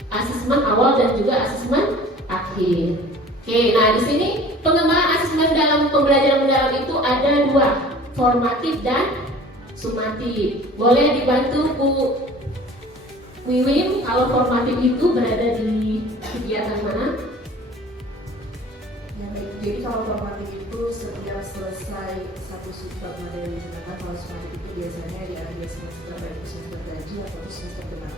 asesmen awal dan juga asesmen akhir. Oke, nah di sini pengembangan asesmen dalam pembelajaran mendalam itu ada 2, formatif dan sumatif. Boleh dibantu Bu Wiwin kalau formatif itu berada di kegiatan mana? Jadi kalau formatif itu setiap selesai satu subbab materi, sedangkan kalau sumatif itu biasanya di akhir semester, baik semester gaji atau semester genap.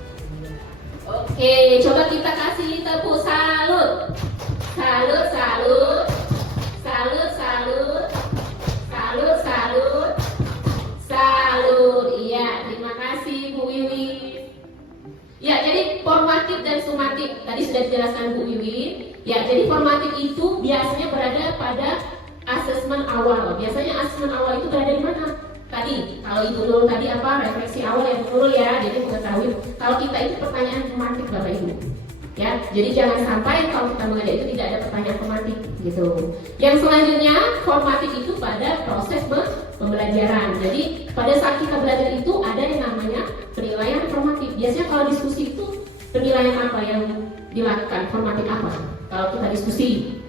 Oke, coba kita kasih tepuk salut. Salut, salut. Salut, salut. Salut, salut. Salut. Iya, terima kasih Bu Wiwi. Ya, jadi formatif dan sumatif tadi sudah dijelaskan Bu Wiwi. Ya, jadi formatif itu biasanya berada pada asesmen awal. Biasanya asesmen awal itu berada di mana? Tadi, kalau Ibu Nurul tadi apa? Refleksi awal yang Nurul ya. Jadi mengetahui kalau kita itu pertanyaan formatif Bapak Ibu. Ya, jadi jangan sampai kalau kita mengajar itu tidak ada pertanyaan formatif gitu. Yang selanjutnya formatif itu pada proses pembelajaran. Jadi pada saat kita belajar itu ada yang namanya penilaian formatif. Biasanya kalau diskusi itu penilaian apa yang dilakukan? Formatif apa? Kalau kita diskusi,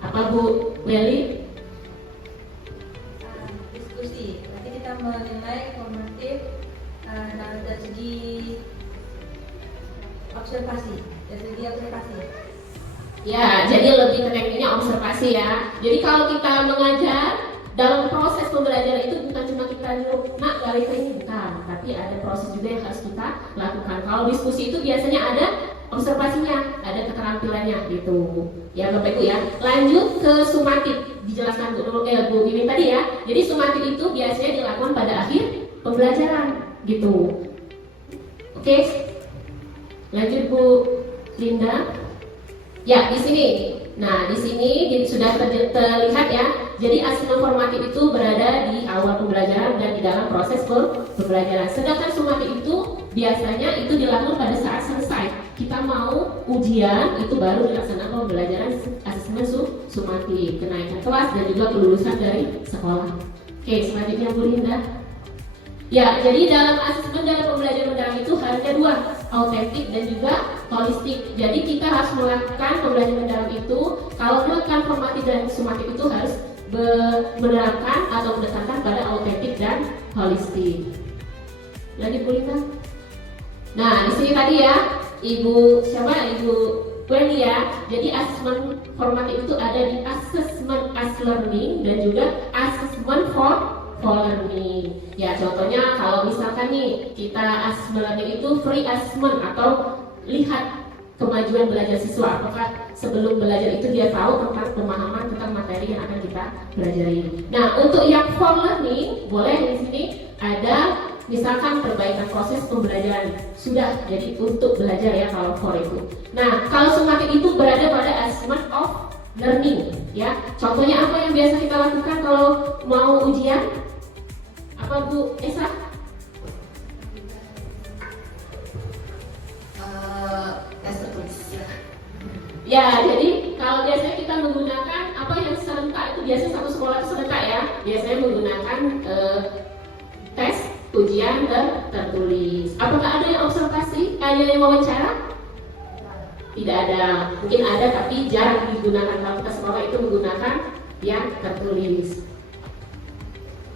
apa Bu Leli? Diskusi. Nanti kita menilai formatif dari segi observasi, Ya, jadi lebih tekniknya observasi ya. Jadi kalau kita mengajar dalam proses pembelajaran itu bukan cuma kita duduk, nak kali ini bukan, tapi ada proses juga yang harus kita lakukan. Kalau diskusi itu biasanya ada observasinya, ada keterampilannya gitu. Ya Bapak Ibu ya. Lanjut ke sumatif, dijelaskan Bu Wiwin tadi ya. Jadi sumatif itu biasanya dilakukan pada akhir pembelajaran gitu. Oke. Lanjut Bu Linda. Ya, di sini. Nah, di sini sudah terlihat ya. Jadi asesmen formatif itu berada di awal pembelajaran dan di dalam proses pembelajaran. Sedangkan sumatif itu biasanya itu dilakukan pada saat selesai. kita mau ujian itu baru dilaksanakan pembelajaran asesmen sumatif, kenaikan kelas dan juga kelulusan dari sekolah. Oke, selanjutnya Bu Linda. Ya, jadi dalam asesmen dalam pembelajaran mendalam itu hanya dua, autentik dan juga holistik. Jadi kita harus melakukan pembelajaran mendalam itu, kalau melakukan formatif dan sumatif itu harus menerapkan atau mendekatkan pada autentik dan holistik. Lanjut Bu Linda. Nah, di sini tadi ya, Ibu Wendy ya. Jadi asesmen formatif itu ada di assessment as learning dan juga assessment for learning. Ya, contohnya kalau misalkan nih kita assessment learning itu free assessment atau lihat kemajuan belajar siswa, apakah sebelum belajar itu dia tahu tentang pemahaman tentang materi yang akan kita pelajari. Nah, untuk yang for learning boleh di sini ada misalkan perbaikan proses pembelajaran sudah, jadi untuk belajar ya kalau for itu. Nah, kalau sumatif itu berada pada assessment of learning ya. Contohnya apa yang biasa kita lakukan kalau mau ujian? Apa Bu Esa? Tes tertulis. Ya, jadi kalau biasanya kita menggunakan apa yang serentak itu biasanya satu sekolah itu serentak ya. Biasanya menggunakan tes, ujian tertulis. Apakah ada yang observasi? Ada yang wawancara? Tidak ada. Mungkin ada tapi jarang digunakan. Kalau kita sekolah itu menggunakan yang tertulis.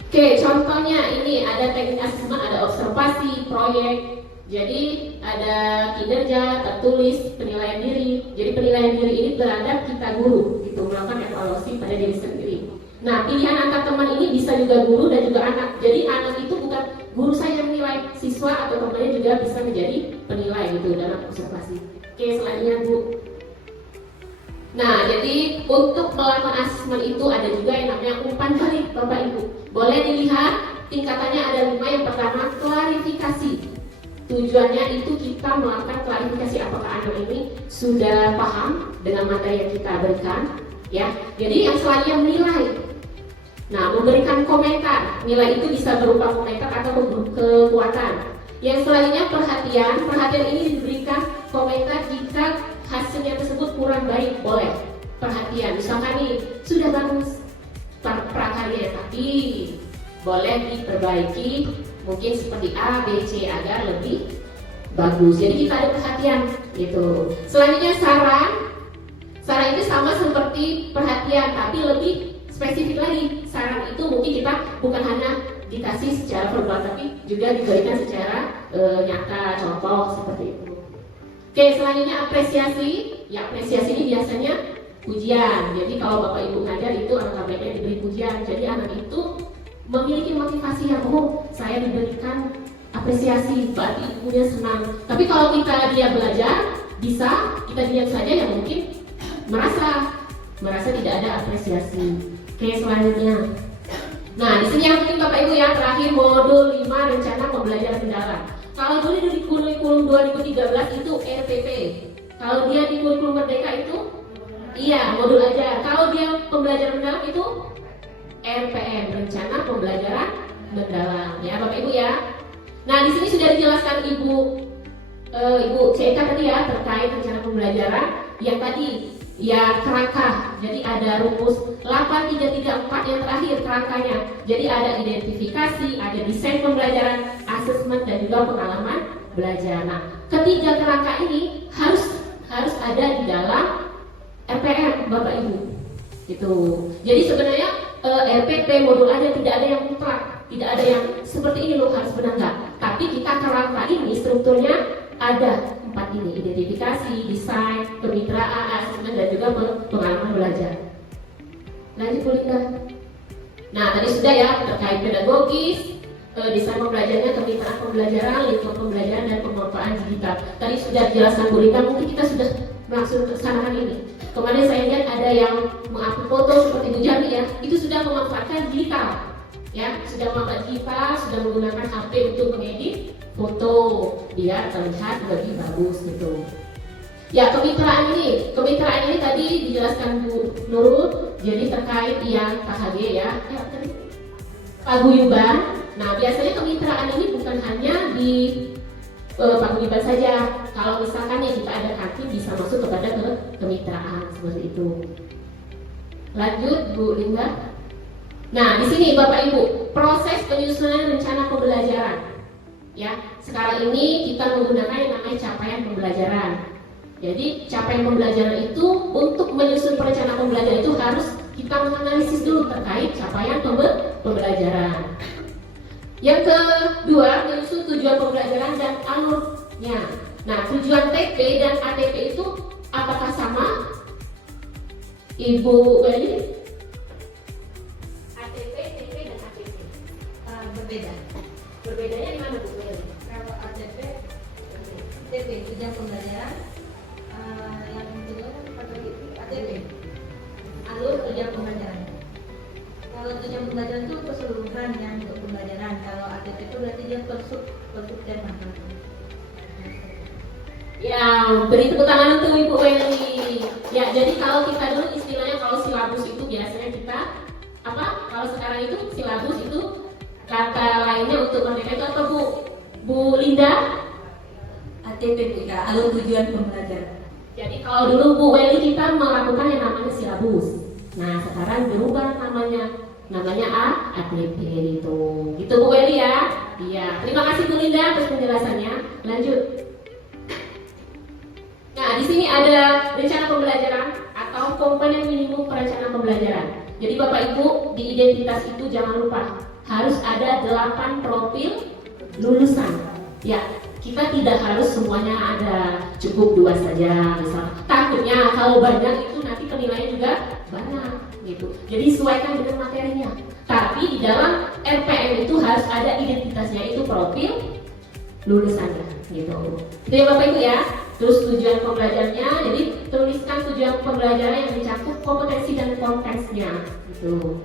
Oke, contohnya ini ada teknik asesmen, ada observasi, proyek. Jadi ada kinerja, tertulis, penilaian diri. Jadi penilaian diri ini terhadap kita guru, gitu, melakukan evaluasi pada diri sendiri. Nah, pilihan antar teman ini bisa juga guru dan juga anak. Jadi anak itu bukan guru saja yang menilai, siswa atau temannya juga bisa menjadi penilai gitu dalam observasi. Oke, selanjutnya Bu. Nah, jadi untuk melakukan asesmen itu ada juga yang namanya umpan balik Bapak Ibu. Boleh dilihat tingkatannya ada 5. Yang pertama klarifikasi. Tujuannya itu kita melakukan klarifikasi apakah anak ini sudah paham dengan materi yang kita berikan, ya. Jadi yang selanjutnya menilai. Nah, memberikan komentar. Nilai itu bisa berupa komentar atau kekuatan. Yang selanjutnya perhatian. Perhatian ini diberikan komentar jika hasilnya tersebut kurang baik, boleh. Perhatian, misalkan nih sudah bagus prakarya tapi boleh diperbaiki. Mungkin seperti A, B, C agar lebih bagus. Jadi kita ada perhatian gitu. Selanjutnya saran. Saran itu sama seperti perhatian tapi lebih spesifik lagi. Saran itu mungkin kita bukan hanya dikasih secara verbal tapi juga diberikan secara nyata, contoh seperti itu. Oke, selanjutnya apresiasi. Ya, apresiasi ini biasanya ujian. Jadi kalau Bapak Ibu ngajar itu alangkah baiknya diberi ujian. Jadi anak itu memiliki motivasi yang saya diberikan apresiasi, berarti ibunya senang. Tapi kalau dia belajar, bisa kita diam saja yang mungkin merasa tidak ada apresiasi. Oke, selanjutnya. Nah, di sini yang penting Bapak Ibu ya, terakhir modul 5 rencana pembelajaran mendalam. Kalau dulu di kurikulum 2013 itu RPP. Kalau dia di kurikulum Merdeka itu iya, modul aja. Kalau dia pembelajaran mendalam itu RPM, rencana pembelajaran mendalam, ya Bapak Ibu ya. Nah, di sini sudah dijelaskan Ibu CK tadi ya terkait rencana pembelajaran yang tadi ya kerangka. Jadi ada rumus 8334 yang terakhir kerangkanya. Jadi ada identifikasi, ada desain pembelajaran, asesmen dan juga pengalaman belajar. Nah, ketiga kerangka ini harus ada di dalam RPM Bapak Ibu. Gitu. Jadi sebenarnya RPP modul aja tidak ada yang mutlak, tidak ada yang seperti ini loh harus benar enggak. Tapi kita kerangka ini strukturnya ada 4 ini: identifikasi, desain, kemitraan, asesmen dan juga pengalaman belajar. Lanjut Bu Linda. Nah, tadi sudah ya terkait pedagogis, desain pembelajarannya, kemitraan pembelajaran, lingkup pembelajaran dan pemanfaatan digital. Tadi sudah dijelaskan Bu Linda, mungkin kita sudah langsung laksanakan ini. Kemarin saya lihat ada yang mengupload foto seperti Bu Jami ya, itu sudah memanfaatkan digital, ya sudah memanfaatkan digital, sudah menggunakan HP untuk mengedit foto biar terlihat lebih bagus gitu. Ya, kemitraan ini tadi dijelaskan Bu Nurul, jadi terkait yang KHG ya, paguyuban. Nah, biasanya kemitraan ini bukan hanya di paguyuban saja. Kalau misalkan ya kita ada kantin bisa masuk kepada kemitraan seperti itu. Lanjut Bu Linda. Nah, di sini Bapak Ibu, proses penyusunan rencana pembelajaran. Ya, sekarang ini kita menggunakan yang namanya capaian pembelajaran. Jadi capaian pembelajaran itu untuk menyusun perencanaan pembelajaran itu harus kita menganalisis dulu terkait capaian pembelajaran. Yang kedua, menyusun tujuan pembelajaran dan alurnya. Nah, tujuan TP dan ATP itu apakah sama? Ibu Weli? ATP, TP, dan ATP Berbeda. berbedanya di mana Bu Weli? Kalau ATP, TP tujuan pembelajaran, yang kedua pada itu ATP, alur tujuan pembelajaran. Kalau tujuan pembelajaran itu keseluruhan yang untuk pembelajaran. Kalau ATP itu berarti dia per tema. Ya, beri tepuk tangan untuk Ibu Weli. Ya, jadi kalau kita dulu istilahnya kalau silabus itu biasanya kita apa? Kalau sekarang itu silabus itu kata lainnya untuk merdeka itu apa Bu Linda? ATP ya, alur tujuan pembelajaran. Jadi kalau dulu Bu Weli kita melakukan yang namanya silabus. Nah, sekarang berubah namanya ATP itu. Gitu Bu Weli ya. Iya. Terima kasih Bu Linda atas penjelasannya. Lanjut. Nah, di sini ada rencana pembelajaran atau komponen minimum perencanaan pembelajaran. Jadi Bapak Ibu, di identitas itu jangan lupa harus ada 8 profil lulusan. Ya, kita tidak harus semuanya ada, cukup 2 saja misal. Takutnya kalau banyak itu nanti penilaian juga banyak gitu. Jadi sesuaikan dengan materinya. Tapi di dalam RPM itu harus ada identitasnya, itu profil lulusannya gitu. Itu ya Bapak Ibu ya. Terus tujuan pembelajarannya, jadi tuliskan tujuan pembelajaran yang mencakup kompetensi dan konteksnya gitu.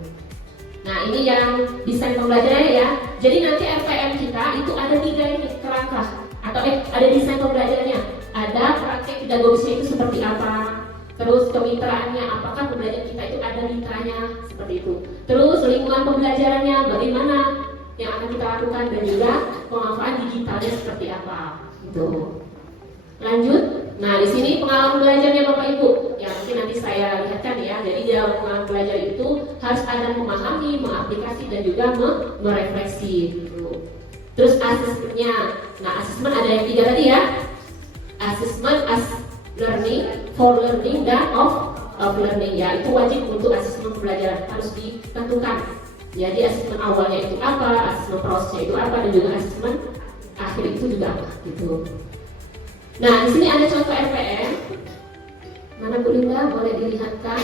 Nah, ini yang desain pembelajarannya ya. Jadi nanti RPM kita itu ada 3 ini kerangka atau ada desain pembelajarannya. Ada praktek pedagogisnya itu seperti apa. Terus kemitraannya, apakah pembelajaran kita itu ada mitranya seperti itu. Terus lingkungan pembelajarannya bagaimana yang akan kita lakukan dan juga pemanfaatan digitalnya seperti apa gitu. Lanjut. Nah, di sini pengalaman belajarnya Bapak Ibu. Ya, mungkin nanti saya lihatkan ya. Jadi di dalam pengalaman belajar itu harus ada memahami, mengaplikasi dan juga merefleksi gitu. Terus asesmennya. Nah, asesmen ada yang 3 tadi ya. Asesmen as learning, for learning dan of learning ya. Itu wajib untuk asesmen pembelajaran harus ditentukan. Jadi asesmen awalnya itu apa, asesmen prosesnya itu apa, dan juga asesmen akhir itu juga apa gitu. Nah, di sini ada contoh RPM. Mana Bu Linda, boleh dilihatkan?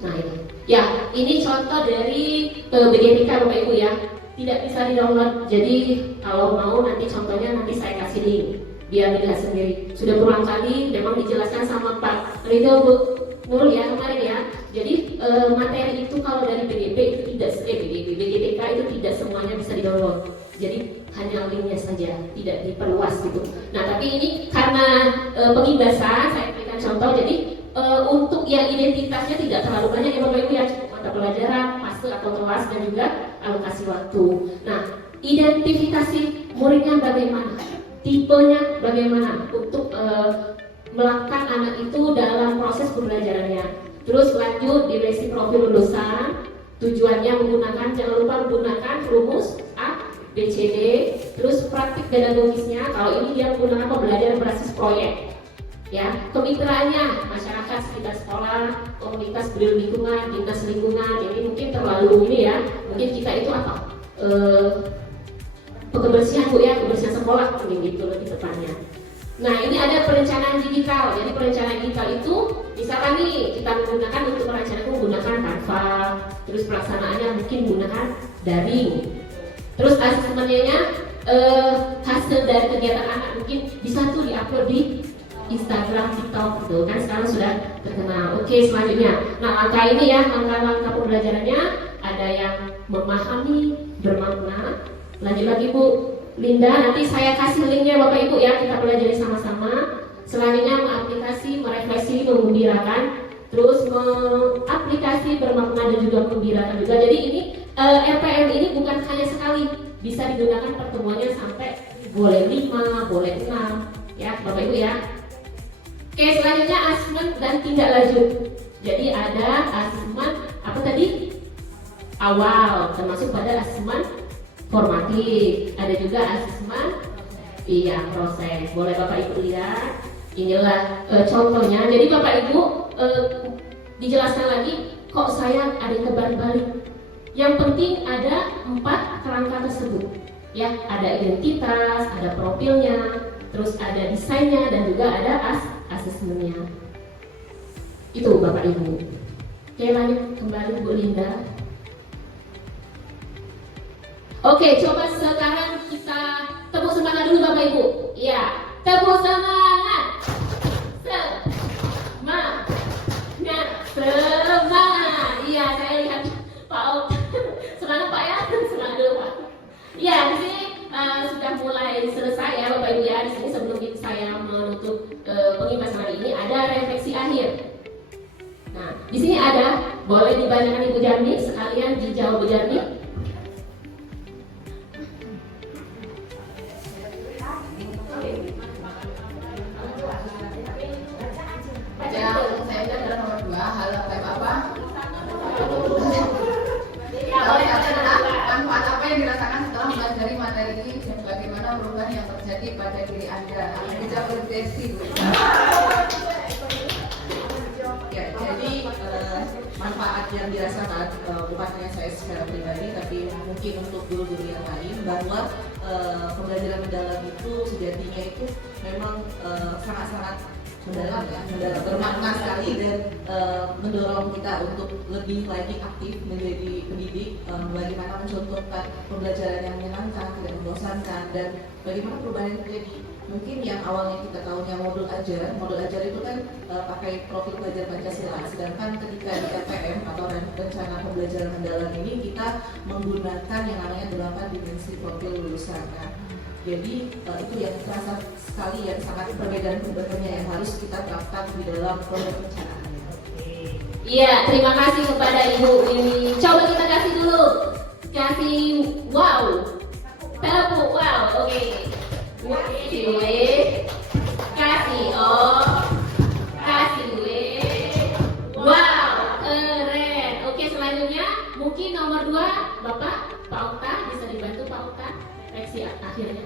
Nah, ini. Ya, ini contoh dari BGTK Bapak Ibu ya. Tidak bisa di-download. Jadi kalau mau nanti contohnya nanti saya kasih link biar dilihat sendiri. Sudah berulang kali memang dijelaskan sama Pak Ridho Bu Nur ya kemarin ya. Jadi materi itu kalau dari BGP itu tidak BGTK itu tidak semuanya bisa di-download. Jadi hanya linknya saja, tidak diperluas gitu. Nah, tapi ini karena pengimbasan saya berikan contoh. Jadi untuk yang identitasnya tidak terlalu banyak ya Bapak Ibu ya, cukup mata pelajaran, fase atau kelas dan juga alokasi waktu. Nah, identifikasi muridnya bagaimana, tipenya bagaimana untuk melakukan anak itu dalam proses pembelajarannya. Terus lanjut definisi profil lulusan, tujuannya menggunakan, jangan lupa menggunakan rumus A, B, C, D. Terus praktik pedagogisnya, kalau ini dia menggunakan pembelajaran berbasis proyek. Ya, kemitraannya masyarakat sekitar sekolah, komunitas peduli lingkungan, dinas lingkungan. Ini mungkin terlalu ini ya. Mungkin kita itu apa? Kebersihan Bu ya, kebersihan sekolah mungkin gitu lebih tepatnya. Nah, ini ada perencanaan digital. Jadi perencanaan digital itu misalkan nih kita menggunakan untuk perencanaan menggunakan Canva, terus pelaksanaannya mungkin menggunakan daring. Terus asesmennya hasil dari kegiatan anak mungkin bisa tuh diupload di Instagram, TikTok gitu kan sekarang sudah terkenal. Oke, selanjutnya. Nah, langkah ini ya, langkah-langkah pembelajarannya ada yang memahami, bermakna. Lanjut lagi Bu Linda, nanti saya kasih linknya Bapak Ibu ya, kita pelajari sama-sama. Selanjutnya mengaplikasi, merefleksi, menggembirakan, terus mengaplikasi, bermakna dan juga menggembirakan juga. Jadi ini RPM ini bukan hanya sekali, bisa digunakan pertemuannya sampai boleh 5, boleh 6, ya Bapak Ibu ya. Oke, selanjutnya asesmen dan tindak lanjut. Jadi ada asesmen apa tadi? Awal, termasuk pada asesmen formatif. Ada juga asesmen proses. Boleh Bapak Ibu lihat. Inilah contohnya. Jadi Bapak Ibu dijelaskan lagi, kok saya ada yang terbalik-balik. Yang penting ada 4 kerangka tersebut. Ya, ada identitas, ada profilnya, terus ada desainnya, dan juga ada asesmennya. Itu Bapak Ibu. Oke, lanjut kembali Bu Linda. Oke, coba sekarang kita tepuk semangat dulu Bapak Ibu. Ya, tepuk semangat. Semangat. Iya, saya lihat Pak Om. Semangat Pak ya, semangat dulu Pak. Ya, di sini sudah mulai selesai ya Bapak Ibu ya. Di sini sebelum saya menutup pengibasan hari ini ada refleksi akhir. Nah, di sini ada, boleh dibacakan Ibu Jarni sekalian dijawab Bu Jarni. Saya adalah nomor 2, hal apa? Manfaat apa yang dirasakan setelah mempelajari materi ini dan bagaimana perubahan yang terjadi pada diri Anda? Bisa berdepresi. Ya, jadi manfaat yang dirasakan bukan hanya saya secara pribadi, tapi mungkin untuk guru-guru yang lain, bahwa pembelajaran mendalam itu sejatinya itu memang sangat-sangat mendalam ya, bermakna sekali dan mendorong kita untuk lebih lagi aktif menjadi pendidik, bagaimana mencontohkan pembelajaran yang menyenangkan, tidak membosankan, dan bagaimana perubahan yang terjadi. Mungkin yang awalnya kita tahunya modul ajar itu kan pakai profil pelajar Pancasila, sedangkan ketika di RPM atau rencana pembelajaran mendalam ini kita menggunakan yang namanya 8 dimensi profil lulusan. Nah, jadi itu yang terasa sekali yang sangat perbedaan-perbedaannya yang harus kita terapkan di dalam program perencanaannya. Iya, terima kasih kepada Ibu ini. Coba kita kasih dulu, kasih wow, tepuk wow, oke. Kasih wow, keren. Oke, selanjutnya mungkin nomor 2 Bapak Pak Okta, bisa dibantu Pak Okta reaksi akhirnya.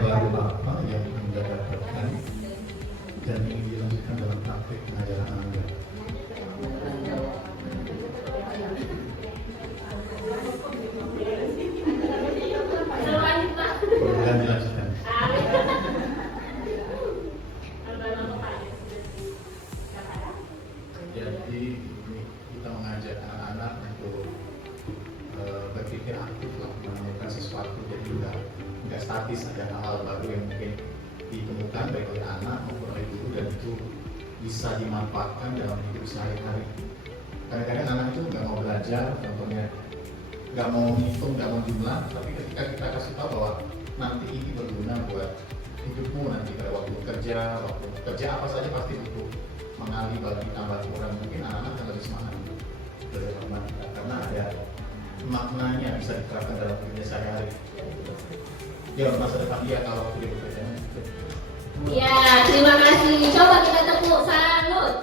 Baru apa yang Anda dapatkan dan ingin dilanjutkan dalam praktik pengajaran Anda? Boleh dilanjutkan. Jadi kita mengajak anak-anak untuk berpikir aktif lah, menemukan sesuatu, jadi nggak statis, ada hal-hal baru yang mungkin ditemukan baik oleh anak maupun oleh guru, dan itu bisa dimanfaatkan dalam hidup sehari-hari. Kadang-kadang anak itu nggak mau belajar, contohnya nggak mau hitung, nggak mau jumlah, tapi ketika kita kasih tahu bahwa nanti ini berguna buat hidupmu nanti pada waktu kerja apa saja pasti butuh mengali, bagi, tambah, kurang, mungkin anak-anak akan lebih semangat belajar matematika karena ada maknanya, bisa diterapkan dalam kerja sehari-hari. Ya, masa depan dia kalau dia bekerja. Ya, terima kasih. Coba kita tepuk salut.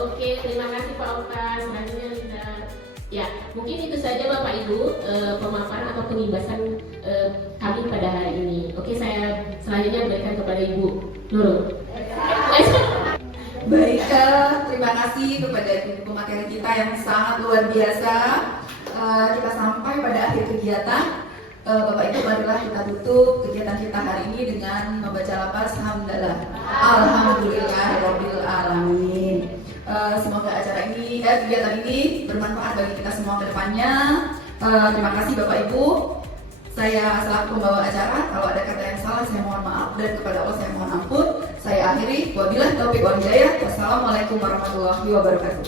Oke, terima kasih Pak Okta. Selanjutnya Linda. Ya, mungkin itu saja Bapak Ibu pemaparan atau pengibasan kami pada hari ini. Oke, saya selanjutnya berikan kepada Ibu Nurul. Baik, terima kasih kepada ibu pemateri kita yang sangat luar biasa. Kita sampai pada akhir kegiatan. Bapak Ibu, marilah kita tutup kegiatan kita hari ini dengan membaca lafaz hamdalah. Alhamdulillahirabbil alamin. Semoga acara ini, kegiatan ini bermanfaat bagi kita semua ke depannya. Terima kasih Bapak Ibu. Saya selaku pembawa acara, kalau ada kata yang salah saya mohon maaf, dan kepada Allah saya mohon ampun. Saya akhiri, wabillahi taufiq wal hidayah. Wassalamualaikum warahmatullahi wabarakatuh.